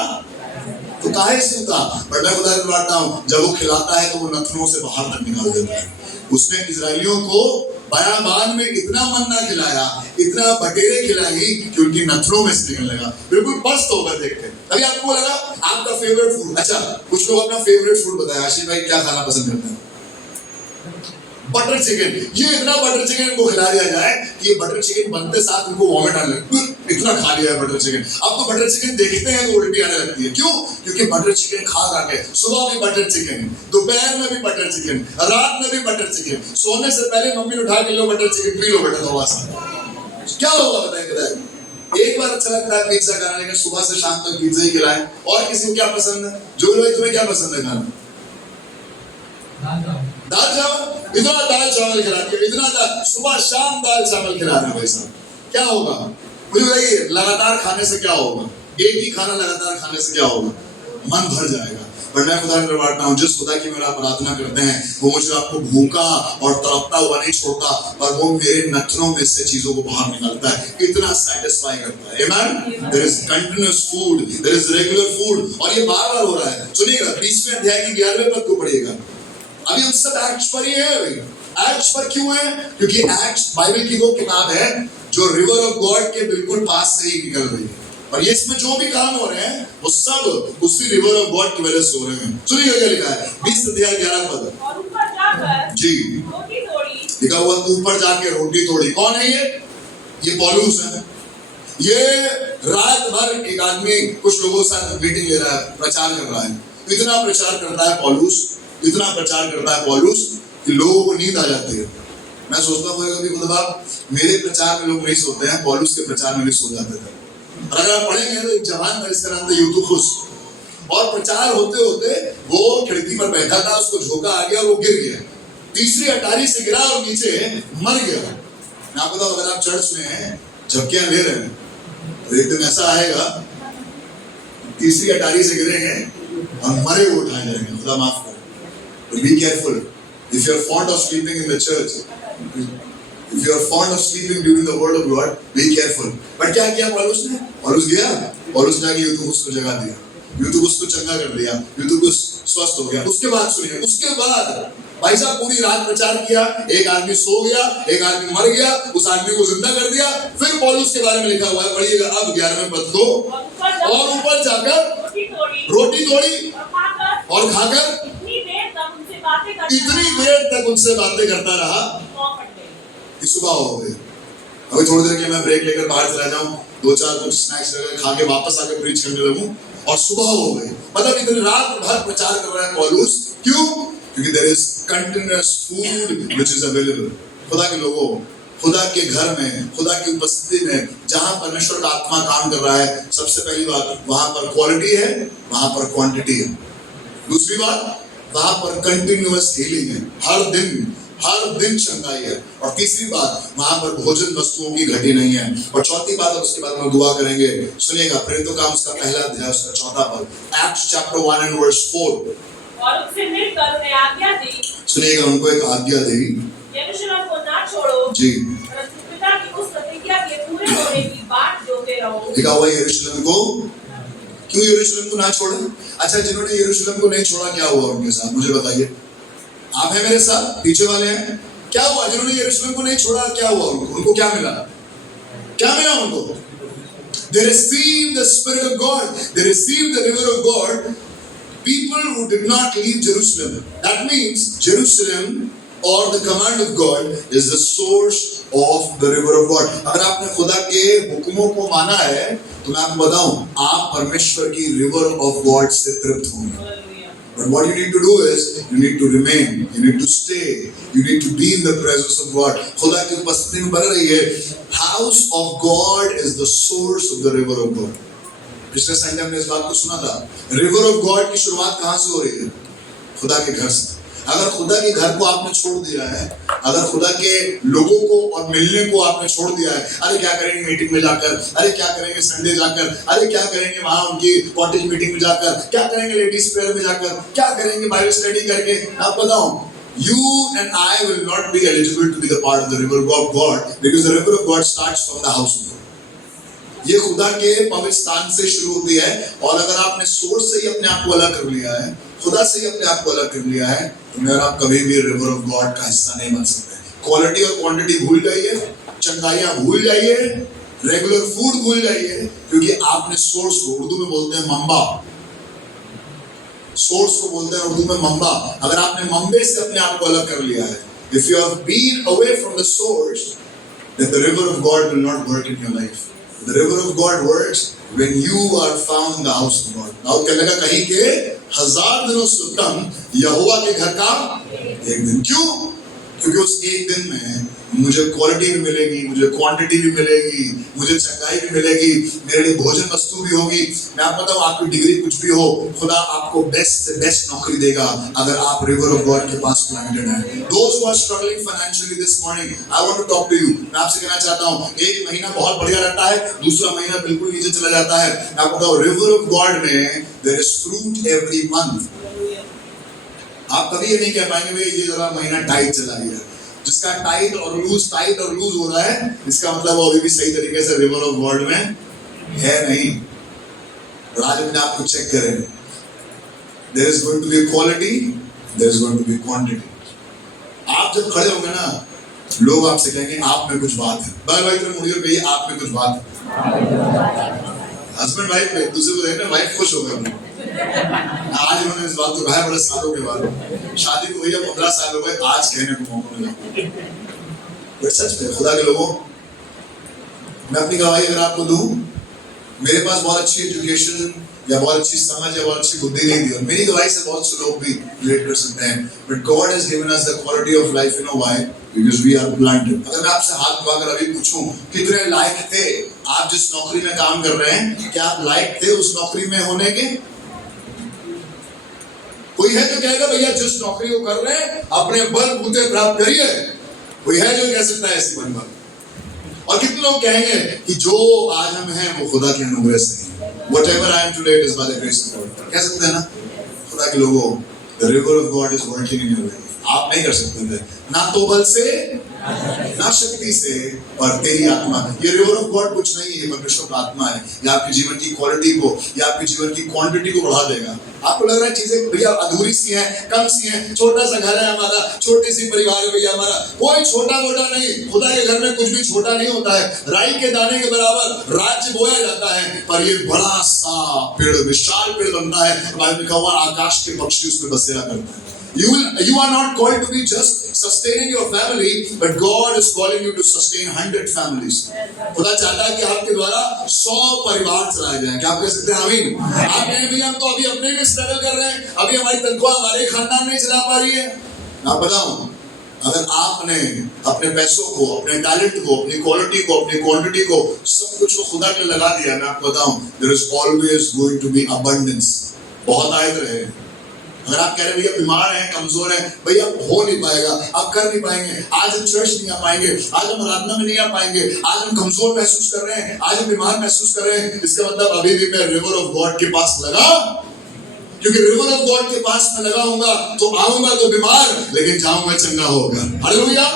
तो काहे सूता। बट मैं खुदा से बांटता हूं, जब वो खिलाता है तो वो नथनों से बाहर तक निकाल देता है। उसने इजराइलियों को बयाबान में इतना मन्ना खिलाया, इतना बटेरे खिलाई कि उनकी नथनों में से निकलने लगा। बिल्कुल पस्त होकर देखते। अभी आपको लगा आपका फेवरेट फूड, अच्छा कुछ लोग अपना फेवरेट फूड बताया, आशीष भाई क्या खाना पसंद करते हैं? Butter chicken. ये इतना बटर चिकन इनको खिला दिया जाए कि ये बटर चिकन बनते साथ इनको वॉमिट आने लगती है, इतना खा लिया है बटर चिकन। अब तो बटर चिकन देखते हैं तो उल्टी आने लगती है। क्यों? क्योंकि बटर चिकन खा के सुबह भी बटर चिकन, दोपहर में भी बटर चिकन, रात में भी बटर चिकन, सोने से पहले मम्मी ने उठा के लो बटर चिकन पी लो बेटा थोड़ा सा। क्या होगा बताएं? एक बार अच्छा लगता है पिज्जा खाना, लेकिन सुबह से शाम तक पिज्जा ही खिलाएं। और किसी को क्या पसंद है? जो लोग तुम्हें क्या पसंद है खाना? दाल चावल। इतना दाल चावल खिला दिया, इतना दाल, सुबह शाम दाल चावल खिला रहे भाई साहब। क्या होगा मुझे बताइए? लगातार खाने से क्या होगा? एक ही खाना लगातार खाने से क्या होगा? मन भर जाएगा। पर मैं खुदा से बांटता हूं, जिस खुदा की मेरा प्रार्थना करते हैं वो मुझे आपको भूखा और तड़पता हुआ नहीं छोड़ता, पर वो मेरे नथनों में से चीजों को बाहर निकालता है, इतना सेटिस्फाई करता है। आमीन। There is continuous food, there is regular food, और ये बार बार हो रहा है। सुनिएगा 20वें अध्याय की 11वें पद को पढ़िएगा। अभी हम सब एक्ट्स पर ही है। एक्ट्स पर क्यों है? क्योंकि एक्ट्स बाइबल की वो किताब है जो रिवर ऑफ गॉड के बिल्कुल पास से ही निकल रही है, और ये इसमें जो भी काम हो रहे हैं वो सब उसी रिवर ऑफ गॉड की वजह से हो रहे हैं। सुनिए क्या लिखा है 20 अध्याय 11 पद। और ऊपर जाकर जी रोटी तोड़ी। लिखा हुआ ऊपर जाके रोटी तोड़ी। कौन है ये? ये पौलुस है। ये रात भर एक आदमी कुछ लोगों के साथ मीटिंग ले रहा है, प्रचार कर रहा है। इतना प्रचार करता है पौलुस, इतना प्रचार करता है पौलुस कि लोगों को नींद आ जाती है। मैं सोचता हूँ कभी कभी मेरे प्रचार में लोग नहीं सोते हैं, पौलुस के प्रचार में भी सो जाते थे। और अगर आप पढ़ेंगे तो एक जवान था, इसका नाम था यूतुखुस, और प्रचार होते होते वो खिड़की पर बैठा था, उसको झोंका आ गया और वो गिर गया। तीसरी अटारी से गिरा और नीचे मर गया। मैं आपको बताऊं, अगर आप चर्च में हैं, झपकियां ले रहे हैं, तो एक दिन ऐसा आएगा, तीसरी अटारी से गिरेंगे और मरे हुए उठाए जाएंगे। खुदा माफ करे। Be careful if you are fond of sleeping in the church, if you are fond of sleeping during the word of God, be careful. But क्या किया पौलुस ने? पौलुस गया, पौलुस ने यूतुखुस को जगा दिया, यूतुखुस को चंगा कर दिया, यूतुखुस स्वस्थ हो गया। उसके बाद सुनिए, उसके बाद भाई साहब पूरी रात प्रचार किया, एक आदमी सो गया, एक आदमी मर गया, उस आदमी को जिंदा कर दिया। फिर पौलुस के बारे में लिखा हुआ है, पढ़िएगा अब 11वें पद को, और ऊपर जाकर रोटी तोड़ी और खाकर इतनी देर तक उनसे बातें करता रहा कि सुबह हो गई। अभी थोड़ी देर के मैं ब्रेक लेकर बाहर चला जाऊं, 2-4 कुछ स्नैक्स वगैरह खा के वापस आकर प्रीच करने लगूं, और सुबह हो गई। मतलब इतनी रात भर प्रचार कर रहा है पौलुस। क्यों? क्योंकि there is continuous food which is available. खुदा के लोगों, खुदा के घर में, खुदा की उपस्थिति में, जहां परमेश्वर का आत्मा काम कर रहा है, सबसे पहली बात वहां पर क्वालिटी है, वहां पर क्वांटिटी है। दूसरी बात, वहां पर कंटिन्यूअस हीलिंग है, हर दिन चंगाई है। और तीसरी बात, वहां पर भोजन वस्तुओं की घटी नहीं है। और चौथी बात, और उसके बाद हम दुआ करेंगे, सुनिएगा प्रेरितों का उसका पहला अध्याय उसका 4वां पद, एक्ट्स चैप्टर 1 and verse 4। और उससे मिलकर उन्हें आज्ञा दी, सुनिएगा, उनको एक आज्ञा दी, यरूशलेम को ना छोड़ो जी, परंतु पिता की उस प्रतिज्ञा के पूरे होने की बाट जोते रहो। लिखा हुआ यरूशलेम को, क्यों यरूशलेम को ना छोड़े? अच्छा, जिन्होंने यरूशलेम को नहीं छोड़ा, क्या हुआ उनके साथ? मुझे बताइए। आप हैं मेरे साथ, पीछे वाले हैं, क्या हुआ? जिन्होंने यरूशलेम को नहीं छोड़ा, क्या हुआ उनको क्या मिला? क्या मिला उनको? They received the Spirit of God. They received the river of God. People who did not leave Jerusalem. That means Jerusalem or the command of God is the source of the river of God. अगर आपने खुदा के हुक्मों को माना है, तो मैं आपको बताऊं, आप परमेश्वर की river of God से तृप्त होंगे। But what you need to do is, you need to remain, you need to stay, you need to be in the presence of God. खुदा की उपस्थिति में बन रही है। House of God is the source of the river of God. पिछले Sunday हमने इस बात को सुना था। River of God की शुरुआत कहाँ से हो रही है? खुदा के घर से। अगर खुदा के घर को आपने छोड़ दिया है, अगर खुदा के लोगों को और मिलने को आपने छोड़ दिया है, अरे क्या करेंगे मीटिंग में जाकर, अरे क्या करेंगे संडे जाकर, अरे क्या करेंगे वहां उनकी कॉटेज मीटिंग में जाकर, क्या करेंगे लेडीज प्रेयर में जाकर, क्या करेंगे बाइबल स्टडी करके, आप बताओ, you and I will not be eligible to be the part of the river of God, because the river of God starts from the house of God. ये खुदा के पवित्र स्थान से शुरू होती है। और अगर आपने सोर्स से ही अपने आप को अलग कर लिया है, खुदा से ही अपने आप को अलग कर लिया है, तो मेरा आप कभी भी रिवर ऑफ गॉड का हिस्सा नहीं बन सकते। क्वालिटी और क्वांटिटी भूल जाइए, चंगाइयां भूल जाइए, रेगुलर फूड भूल जाइए, क्योंकि आपने सोर्स को, उर्दू में बोलते हैं मंबा, सोर्स को बोलते हैं उर्दू में मंबा। अगर आपने मंबे से अपने आप को अलग कर लिया है, if you have been away from the source, then the river of God will not work in your life. The river of God works when you are found in the house of God. दाऊद कहने लगा, कहीं के 1000 दिनों से उत्तम यहोवा के घर का एक दिन। क्यों? क्योंकि उस एक दिन में मुझे क्वालिटी भी मिलेगी, मुझे क्वांटिटी भी मिलेगी, मुझे चंगाई भी मिलेगी, मेरे लिए भोजन वस्तु भी होगी। मैं आपको बताऊं, आपकी डिग्री कुछ भी हो, खुदा आपको बेस्ट से बेस्ट नौकरी देगा अगर आप रिवर ऑफ गॉड के पास प्लांटेड हैं। Those who are struggling financially this morning, I want to talk to you. मैं आपसे कहना चाहता हूं, एक महीना बहुत बढ़िया रहता है, दूसरा महीना बिल्कुल नीचे चला जाता है। मैं आपको बताऊं, रिवर ऑफ गॉड में there is fruit every month. आप कभी ये नहीं कह पाएंगे भाई ये जरा महीना टाइट चला गया। जिसका टाइट और लूज हो रहा है, इसका मतलब वो अभी भी सही तरीके से रिवर ऑफ गॉड में है नहीं। आज अपने आप को चेक करें। There is going to be quality, there is going to be quantity. आप जब खड़े होंगे ना, लोग आपसे कहेंगे आप में कुछ बात है। भाई तरह मुड़िए कहिए आप में कुछ बात है। हस्बैंड वाइफ में दूसरे को देखना, वाइफ खुश हो गए। आज इन्होंने इस बात को कहा बड़े सालों के बाद, शादी को भैया 15 साल हो गए, आज कहने को मौका मिला। बट सच में खुदा के लोगों, मैं अपनी गवाही अगर आपको दूं, मेरे पास बहुत अच्छी एजुकेशन या बहुत अच्छी समझ या बहुत अच्छी बुद्धि नहीं दी, और मेरी गवाही से बहुत से लोग भी रिलेट कर सकते हैं। But God has given us the quality of life, you know why? Because we are planted. अगर मैं आपसे हाथ उठाकर अभी पूछूं कितने लायक थे आप जिस नौकरी में काम कर रहे हैं, क्या आप लायक थे उस नौकरी में होने के? कोई है जो कहेगा भैया जिस नौकरी को कर रहे हैं अपने बल बूते प्राप्त करिए? कोई है जो कह सकता है ऐसी बात? और कितने लोग कहेंगे कि जो आज हम हैं वो खुदा के अनुग्रह से है। Whatever I am today it is by the grace of God। कह सकते हैं ना खुदा के लोगों, the river of God is working in your life। आप नहीं कर सकते थे, ना तो बल से ना शक्ति से, और तेरी आत्मा। ये रिवर ऑफ गॉड कुछ नहीं है, परमेश्वर का आत्मा है। ये आपके जीवन की क्वालिटी को या आपके जीवन की क्वांटिटी को बढ़ा देगा। आपको लग रहा है चीजें भैया अधूरी सी हैं, कम सी हैं, छोटा सा घर है हमारा, छोटी सी परिवार है भैया हमारा, कोई छोटा मोटा नहीं। खुदा के घर में कुछ भी छोटा नहीं होता है। राई के दाने के बराबर राज्य बोया जाता है, पर ये बड़ा सा पेड़, विशाल पेड़ बनता है। बाइबल में लिखा हुआ आकाश के पक्षी उसमें बसेरा करते हैं। You are not called to be just sustaining your family, but God is calling you to sustain 100 families। खुदा चाहता है कि आपके द्वारा 100 परिवार चलाए जाएं। क्या आप कह सकते हैं आमीन? आप कहें भैया हम तो अभी अपने में स्ट्रगल कर रहे हैं, अभी हमारी तनख्वाह हमारे खानदान नहीं चला पा रही है। मैं बताऊं, अगर आपने अपने पैसों को, अपने टैलेंट को, अपनी क्वालिटी को, अपनी क्वांटिटी को, सब कुछ को खुदा के लगा दिया, मैं आपको बताऊं, there is always going to be abundance। बहुत आयत रहे। अगर आप कह रहे भैया बीमार हैं, कमजोर हैं, भैया हो नहीं पाएगा, आप कर नहीं पाएंगे, आज हम चर्च नहीं आ पाएंगे, आज हम आराधना में नहीं आ पाएंगे, आज हम कमजोर महसूस कर रहे हैं, आज हम बीमार महसूस कर रहे हैं, इसका मतलब अभी भी मैं रिवर ऑफ गॉड के पास लगा, क्योंकि रिवर ऑफ गॉड के पास मैं लगा हूंगा तो आऊंगा तो बीमार, लेकिन जाऊंगा चंगा होगा। हालेलुया।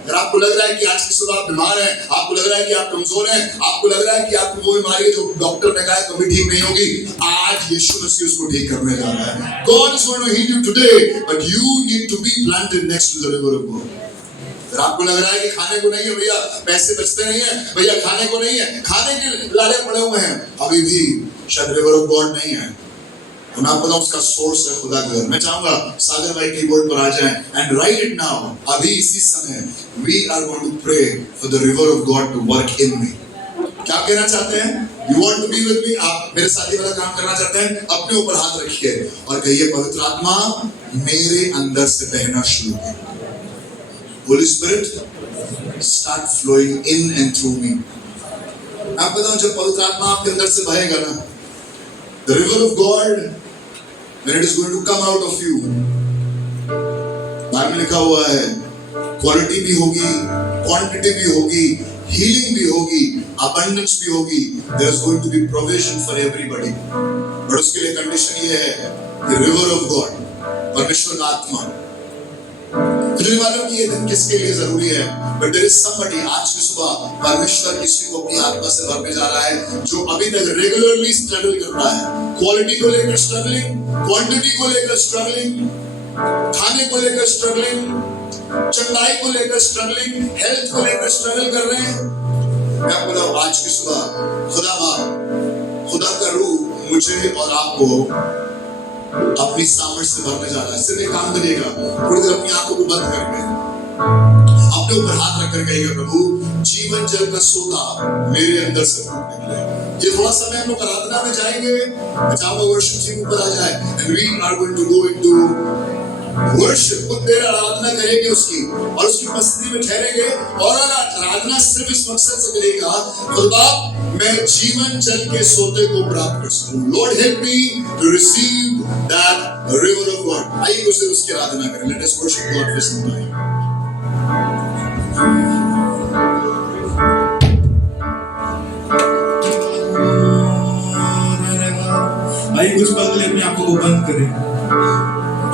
अगर आपको लग रहा है कि आज की सुबह आप बीमार हैं, आपको लग रहा है कि आप कमजोर हैं, आपको लग रहा है कि आपको वो बीमारी है जो डॉक्टर ने कहा है कभी ठीक नहीं होगी, आज यीशु मसीह उसको ठीक करने जा रहा है। God is going to heal you today, but you need to be planted next to the river of God। अगर आपको लग रहा है कि खाने को नहीं है भैया, पैसे बचते नहीं है भैया, खाने को नहीं है, खाने के लाले पड़े हुए हैं, अभी भी शायद रिवर ऑफ गॉड नहीं है, तो मैं आपको बताऊं उसका सोर्स है खुदा का घर। मैं चाहूंगा सागर भाई कीबोर्ड पर आ जाएं एंड राइट इट नाउ। अभी इसी समय we are going to pray for the river of God to work in me. क्या कहना चाहते हैं? You want to be with me? आप मेरे साथ ये वाला काम करना चाहते हैं? अपने ऊपर हाथ रखिए और कहिए पवित्र आत्मा मेरे अंदर से बहना शुरू कर। Holy Spirit start flowing in and through me. आप बताओ जब पवित्र आत्मा आपके अंदर से बहेगा ना, the river of God, when it is going to come out of you, Bible में लिखा हुआ है क्वालिटी भी होगी, क्वांटिटी भी होगी, हीलिंग भी होगी, abundance भी होगी, there is going to be provision for everybody। पर उसके लिए कंडीशन ये है कि river of God, परमेश्वर का आत्मा। मुझे मालूम कि ये दिन किसके लिए जरूरी है, but there is somebody आज की सुबह परमेश्वर किसी को अपनी आत्मा से भरने जा रहा है जो अभी तक रेगुलरली स्ट्रगल कर रहा है। क्वालिटी को लेकर स्ट्रगलिंग, क्वांटिटी को लेकर स्ट्रगलिंग, खाने को लेकर स्ट्रगलिंग, चंगाई को लेकर स्ट्रगलिंग, हेल्थ को लेकर स्ट्रगल कर रहे हैं। मैं आपको बताऊं आज की सुबह खुदा का रूह मुझे और आपको अपनी सामर्थ से भरने जा रहा है। सिर्फ एक काम करिएगा, थोड़ी देर अपनी आंखों को बंद करके अपने ऊपर हाथ रखकर कहिएगा प्रभु जीवन जल का सोता मेरे अंदर से निकले। ये थोड़ा समय हम लोग आराधना में जाएंगे, चाहे वर्शिप टीम ऊपर आ जाए and we are going to go into worship. कुछ देर आराधना करेंगे उसकी और उसकी उपस्थिति में ठहरेंगे और आराधना सिर्फ इस मकसद से करेगा खुदा मैं जीवन जल के सोते को प्राप्त कर सकूं। Lord help me to receive that river of God. आइए कुछ देर उसकी आराधना करें। Let us worship God for some time. आइए कुछ पल के लिए अपनी आंखों को बंद करें,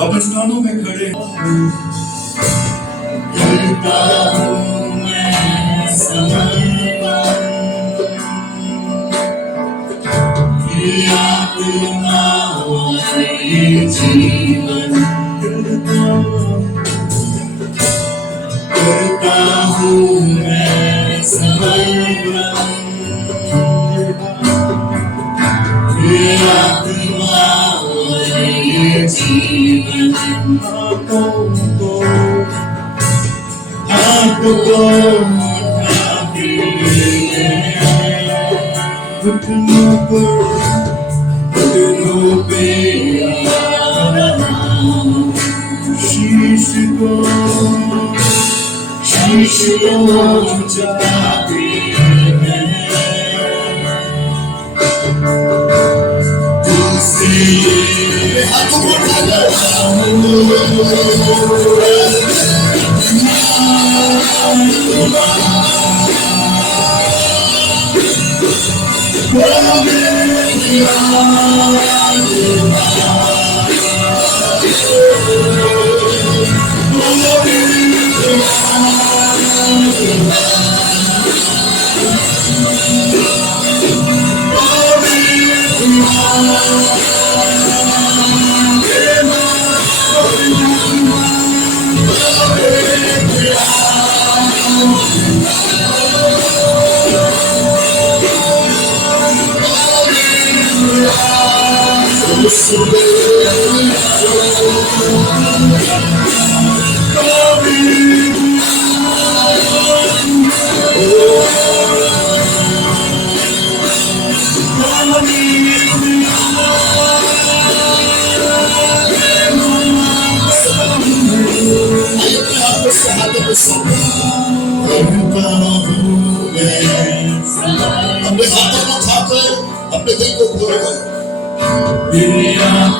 अपने स्थानों में खड़े। करता हूँ मैं समर्पण, ये आत्मा और ये जीवन। करता हूँ मैं समर्पण, ये आत्मा और ये जीवन। आपको उठा के घुटनों पे शीश को जाते अपने हाथों में उठाकर अपने दिल को खोलो। अपने आप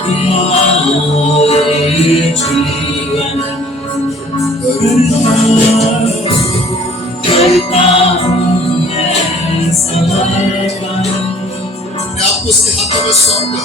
को उसके हाथों में सौंप दो।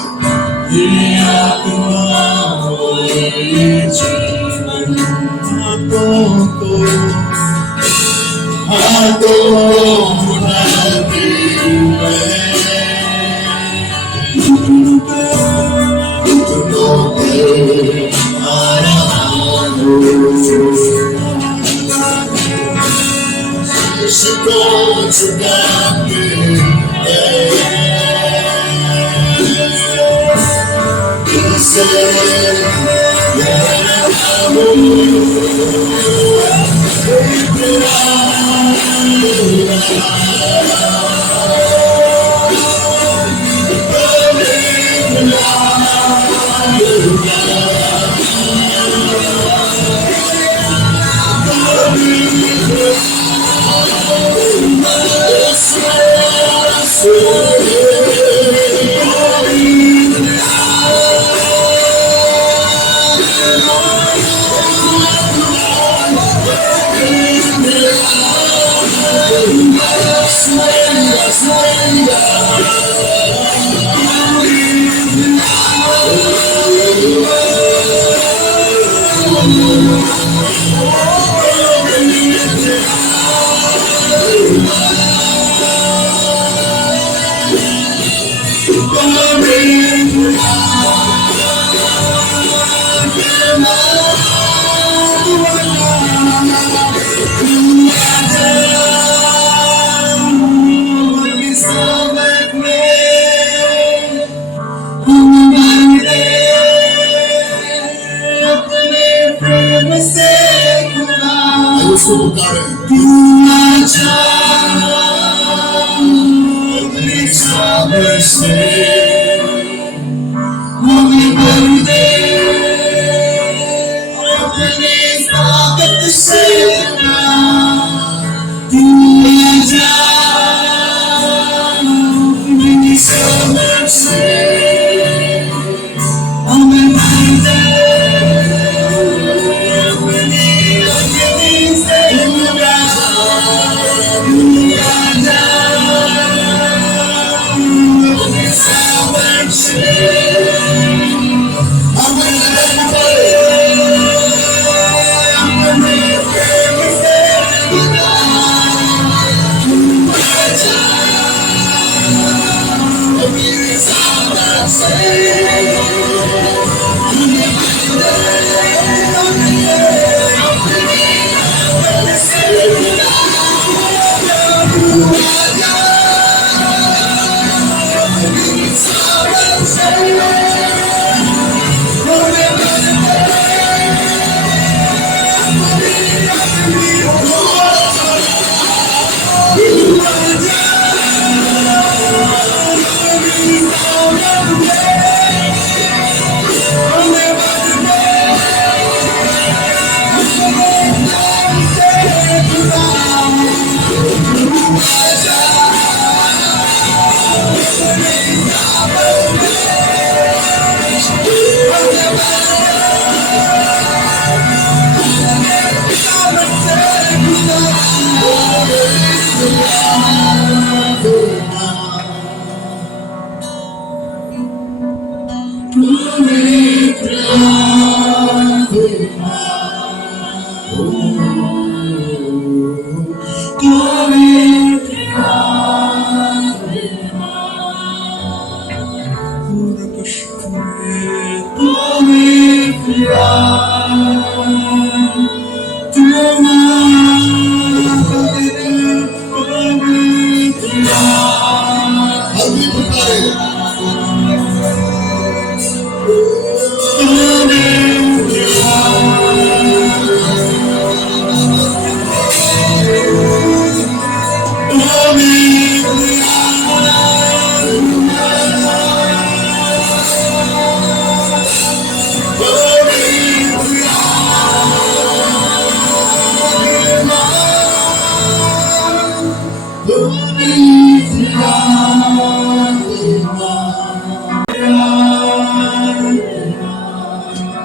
उसको पुकारे हर कोई पुकारे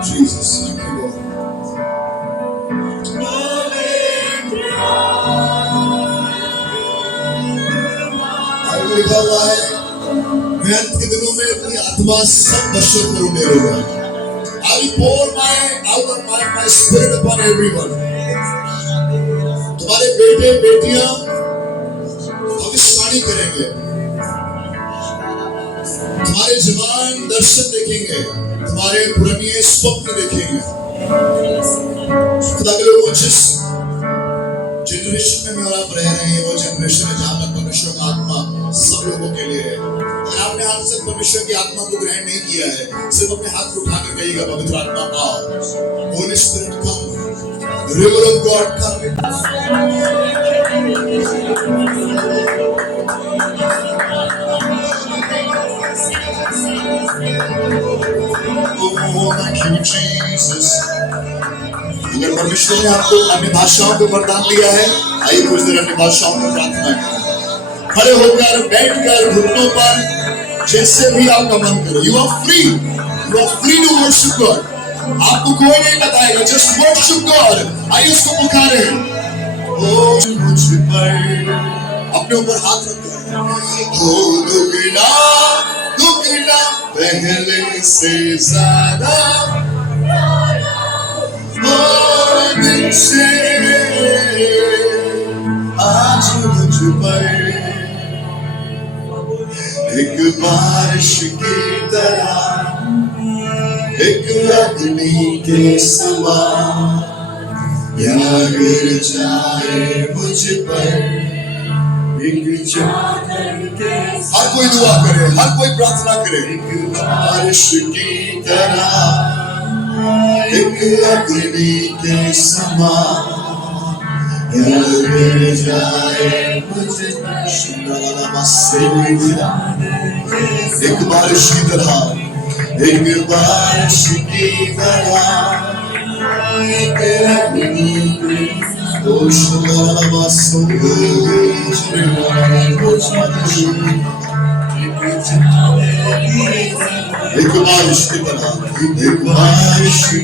Jesus, thank you, Lord. Bible लिखा हुआ है, मैं अंत के दिनों में अपनी आत्मा सब बशर पर उड़ेलूंगा। I will pour my spirit upon everyone. तुम्हारे बेटे बेटियां भविष्यवाणी करेंगे, तुम्हारे जवान दर्शन देखेंगे, तुम्हारे पुराने स्वप्न देखेंगे। खुदा के लोगों, जिस जनरेशन में और आप रह रहे हैं वो जनरेशन है जहां पर परमेश्वर का आत्मा सब लोगों के लिए है। अगर आपने आज तक परमेश्वर की आत्मा को ग्रहण नहीं किया है, सिर्फ अपने हाथ को उठाकर कहिएगा, पवित्र आत्मा आओ, Holi spirit come, river of God come. Oh, thank you, Jesus. अगर परमेश्वर ने आपको अपनी भाषाओं को वरदान दिया है, आइए कुछ देर अपनी भाषाओं में प्रार्थना करें। खड़े होकर, बैठकर, घुटनों पर, जैसे भी आपका मन करे। You are free to worship God. आपको कोई नहीं बताएगा, just worship God. आइए उसको पुकारे। ओ मुझ पर अपने ऊपर हाथ रखो। हो दुगना दुगना पहले से ज्यादा दिन से आज मुझ पर एक बारिश की तरह, एक अग्नि के समान या गिर जाए मुझ पर एक चादर के। हर कोई दुआ करे, हर कोई प्रार्थना करे। एक बारिश की तरह, एक अग्नि के समान या गिर जाए मुझ पर। एक बारिश की तरह, एक बारिश की तरह, एक अग्नि के एक बारिश की तरह, एक बारिश की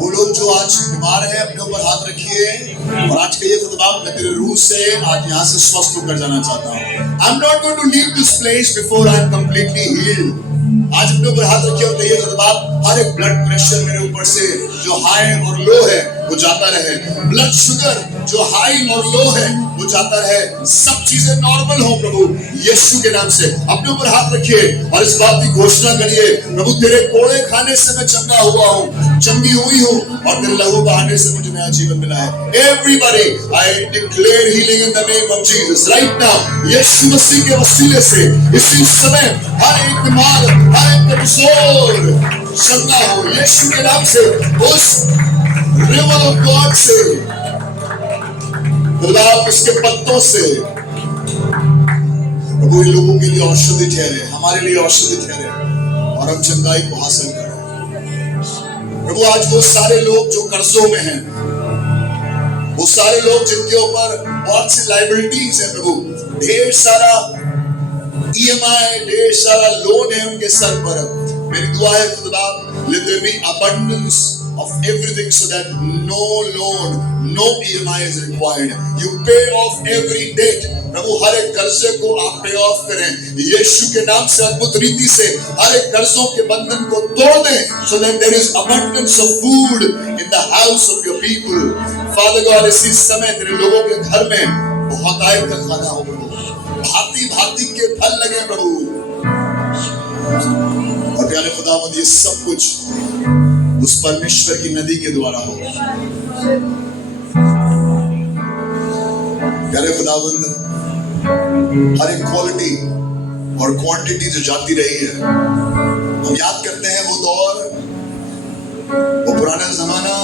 वो लोग जो आज बीमार है अपने ऊपर हाथ रखिए और आज कहिए खुदा मैं तेरे रूह से आज यहाँ से स्वस्थ होकर जाना चाहता हूँ। I'm not going to leave this place before I am completely healed. आज अपने ऊपर हाथ रखिए और कहिए खुदा हर एक ब्लड प्रेशर मेरे ऊपर से जो हाई और लो है वो जाता रहे, ब्लड शुगर जो हाई और लो है वो जाता रहे, सब चीजें नॉर्मल हो प्रभु यीशु के नाम से। अपने ऊपर हाथ रखिए और इस बात की घोषणा करिए, प्रभु तेरे कोड़े खाने से मैं चंगा हुआ हूँ, चंगी हुई हूँ, और तेरे लहू बहाने से मुझे नया जीवन मिला है। Everybody, I declare healing in the name of Jesus right now। यीशु मसीह के वसीले से इसी समय हर एक बीमार, हर एक कमजोर चंगा हो यीशु के नाम से। उस रिवर ऑफ गॉड से, गुलाब उसके पत्तों से प्रभु इन लोगों के लिए औषधि ठहरे, हमारे लिए औषधि ठहरे और हम चंगाई को हासिल करें। प्रभु आज वो सारे लोग जो कर्जों में हैं, वो सारे लोग जिनके ऊपर बहुत सी लाइबिलिटीज है प्रभु, ढेर सारा EMI, ढेर सारा लोन है उनके सर पर, मेरी दुआ है खुदा let there be abundance of everything so that no loan, no EMI is required। You pay off every debt। प्रभु हर एक कर्जे को आप पे ऑफ करें यीशु के नाम से, अद्भुत रीति से हर एक कर्जों के बंधन को तोड़ दें so that there is abundance of food in the house of your people। Father God, इसी समय तेरे लोगों के घर में बहुत आयत का खाना हो प्रभु, भांति भांति के फल लगे प्रभु, और प्यारे खुदावंद ये सब कुछ उस परमेश्वर की नदी के द्वारा हो। प्यारे खुदावंद हर एक क्वालिटी और क्वांटिटी जो जाती रही है, हम याद करते हैं वो दौर, वो पुराना जमाना,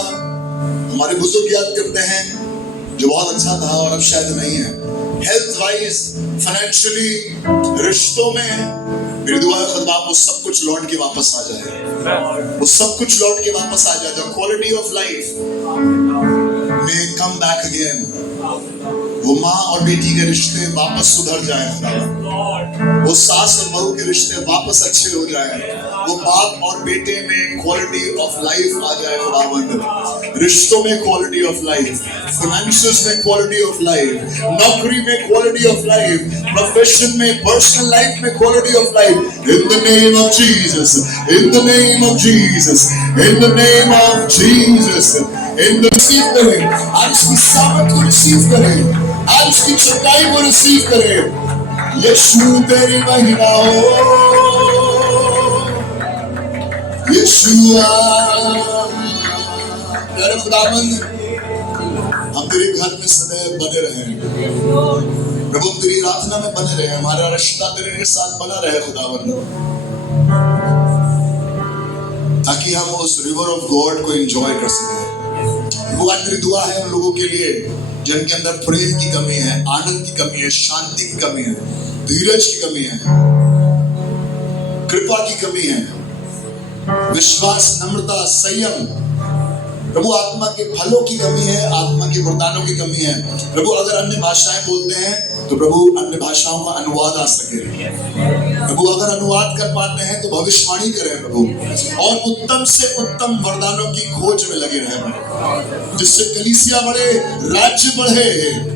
हमारे बुजुर्ग याद करते हैं जो बहुत अच्छा था और अब शायद नहीं है। हेल्थ वाइज, फाइनेंशियली, रिश्तों में, मेरी दुआ है खुदा वो सब कुछ लौट के वापस आ जाए, वो सब कुछ लौट के वापस आ जाए। The quality of life may come back again. वो माँ और बेटी के रिश्ते वापस सुधर जाए खुदा, वो सास और बहू के रिश्ते वापस अच्छे हो जाए, वो बाप और बेटे में क्वालिटी ऑफ लाइफ आ जाए खुदावंद, रिश्तों में क्वालिटी ऑफ लाइफ, फाइनेंसेस में क्वालिटी ऑफ लाइफ, नौकरी में क्वालिटी ऑफ लाइफ, प्रोफेशन में, पर्सनल लाइफ में quality of life. In the name of Jesus, in the name of Jesus, in the name of Jesus, in the receive करें, आज इसकी सामर्थ को रिसीव करें, आज इसकी चंगाई को रिसीव करें। यीशु तेरी महिमा हो, यीशुआ। प्यारे खुदावंद हम तेरे घर में सदैव बने रहें प्रभु, तेरी आराधना में बने रहे, हमारा रिश्ता तेरे साथ बना रहे खुदावंद, ताकि हम उस रिवर ऑफ गॉड को एंजॉय कर सकें। वो आज मेरी दुआ है उन लोगों के लिए जिनके अंदर प्रेम की कमी है, आनंद की कमी है, शांति की कमी है, धीरज की कमी है, कृपा की कमी है, विश्वास, नम्रता, संयम, प्रभु आत्मा के फलों की कमी है, आत्मा के वरदानों की कमी है। प्रभु अगर अन्य भाषाएं बोलते हैं तो प्रभु अन्य भाषाओं का अनुवाद आ सके, प्रभु अगर अनुवाद कर पाते हैं तो भविष्यवाणी करें प्रभु, और उत्तम से उत्तम वरदानों की खोज में लगे रहें, जिससे कलीसिया बढ़े, राज्य बढ़े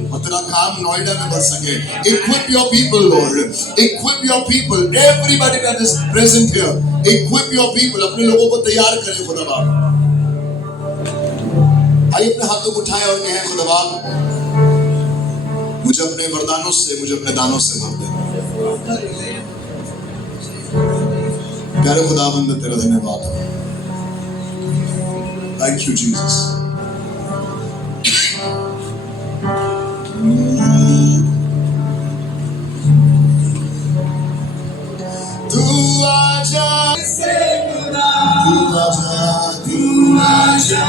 और तेरा काम नोएडा में बढ़ सके। Equip your people, Lord. Equip your people. Everybody that is present here. Equip your people. अपने लोगों को तैयार करें खुदा बाप। आइए अपने हाथों को उठाएं और कहें खुदा बाप, मुझे अपने वरदानों से, मुझे अपने दानों से भर दे। प्यारे खुदावंद तेरा धन्यवाद, थैंक यू जीसस। तू आजा, तू आजा, तू आजा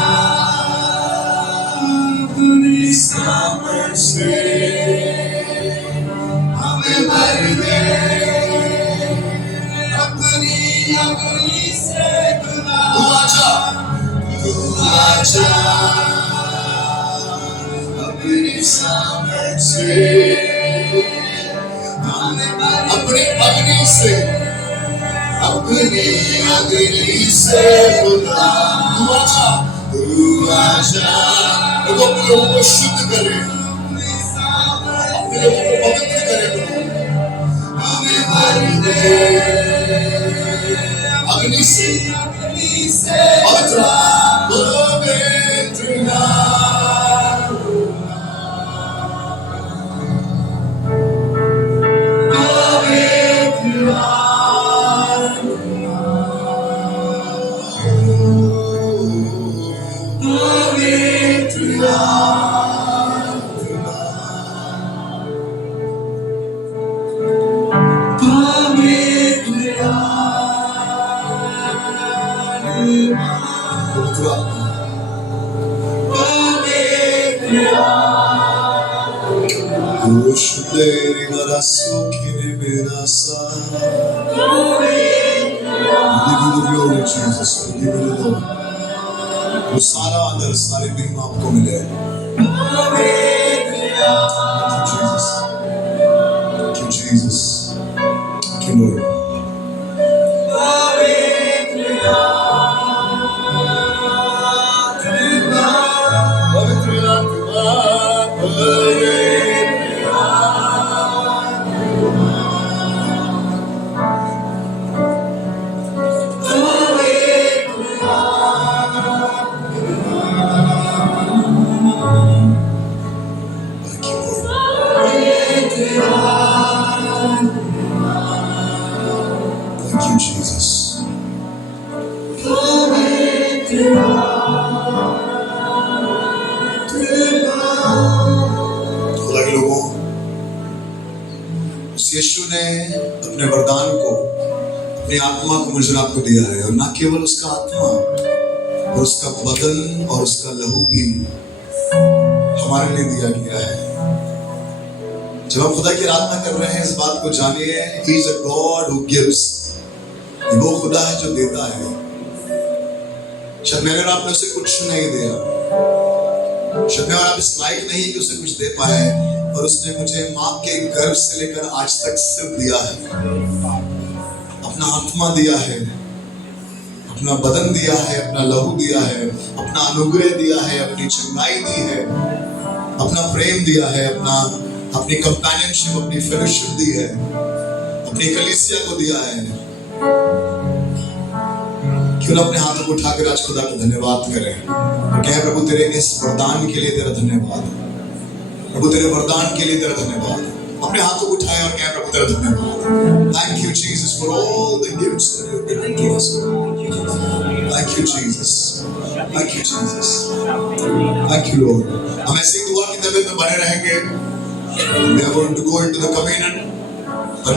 अपनी सामर्थ से हमें भर दे, अपनी अग्नि से खुदा। तू आजा, तू आजा अपनी सामर्थ से हमें भर दे, अपनी अग्नि से, अपनी अग्नि से खुदा। तू आजा, तू आजा, प्रभु अपने लोगों को शुद्ध करे, अपने लोगों को पवित्र करे, हमें भर दे अग्नि से, पवित्र, पवित्र तेरी बड़ा सुखी मेरा सा give you the glory Jesus give you the glory वो सारा आदर सारे महिमा आपको मिले thank you Jesus thank you Lord thank you Lord thank you Jesus खुदा के लोगों उस यीशु ने अपने वरदान को अपनी आत्मा को मुझे आपको दिया है और ना केवल उसका आत्मा और उसका बदन और उसका लहू भी हमारे लिए दिया गया है जब हम खुदा की आराधना कर रहे हैं इस बात को जानिए He is a God who gives वो खुदा है जो देता है शायद मैंने और आपने उसे कुछ नहीं दिया शायद मैं और आप इस लायक नहीं कि उसे कुछ दे पाए और उसने मुझे माँ के गर्भ से लेकर आज तक सिर्फ दिया है अपना आत्मा दिया है अपना बदन दिया है अपना लहू दिया है अपना अनुग्रह दिया है अपनी चंगाई दी है अपना प्रेम दिया है अपनी कंपेनियनशिप अपनी फेलोशिप दी है अपनी कलीसिया को दिया है क्यों ना अपने हाथों को उठाकर आज खुदा को धन्यवाद करें और कहें प्रभु तेरे इस वरदान के लिए तेरा धन्यवाद प्रभु तेरे वरदान के लिए तेरा धन्यवाद अपने हाथों को उठाएं और कहें प्रभु तेरा धन्यवाद thank you Jesus for all the gifts that you have given to us thank you Jesus thank you Jesus thank you Lord हम ऐसे ही दुआ की तबीयत में बने रहेंगे we are going to go into the communion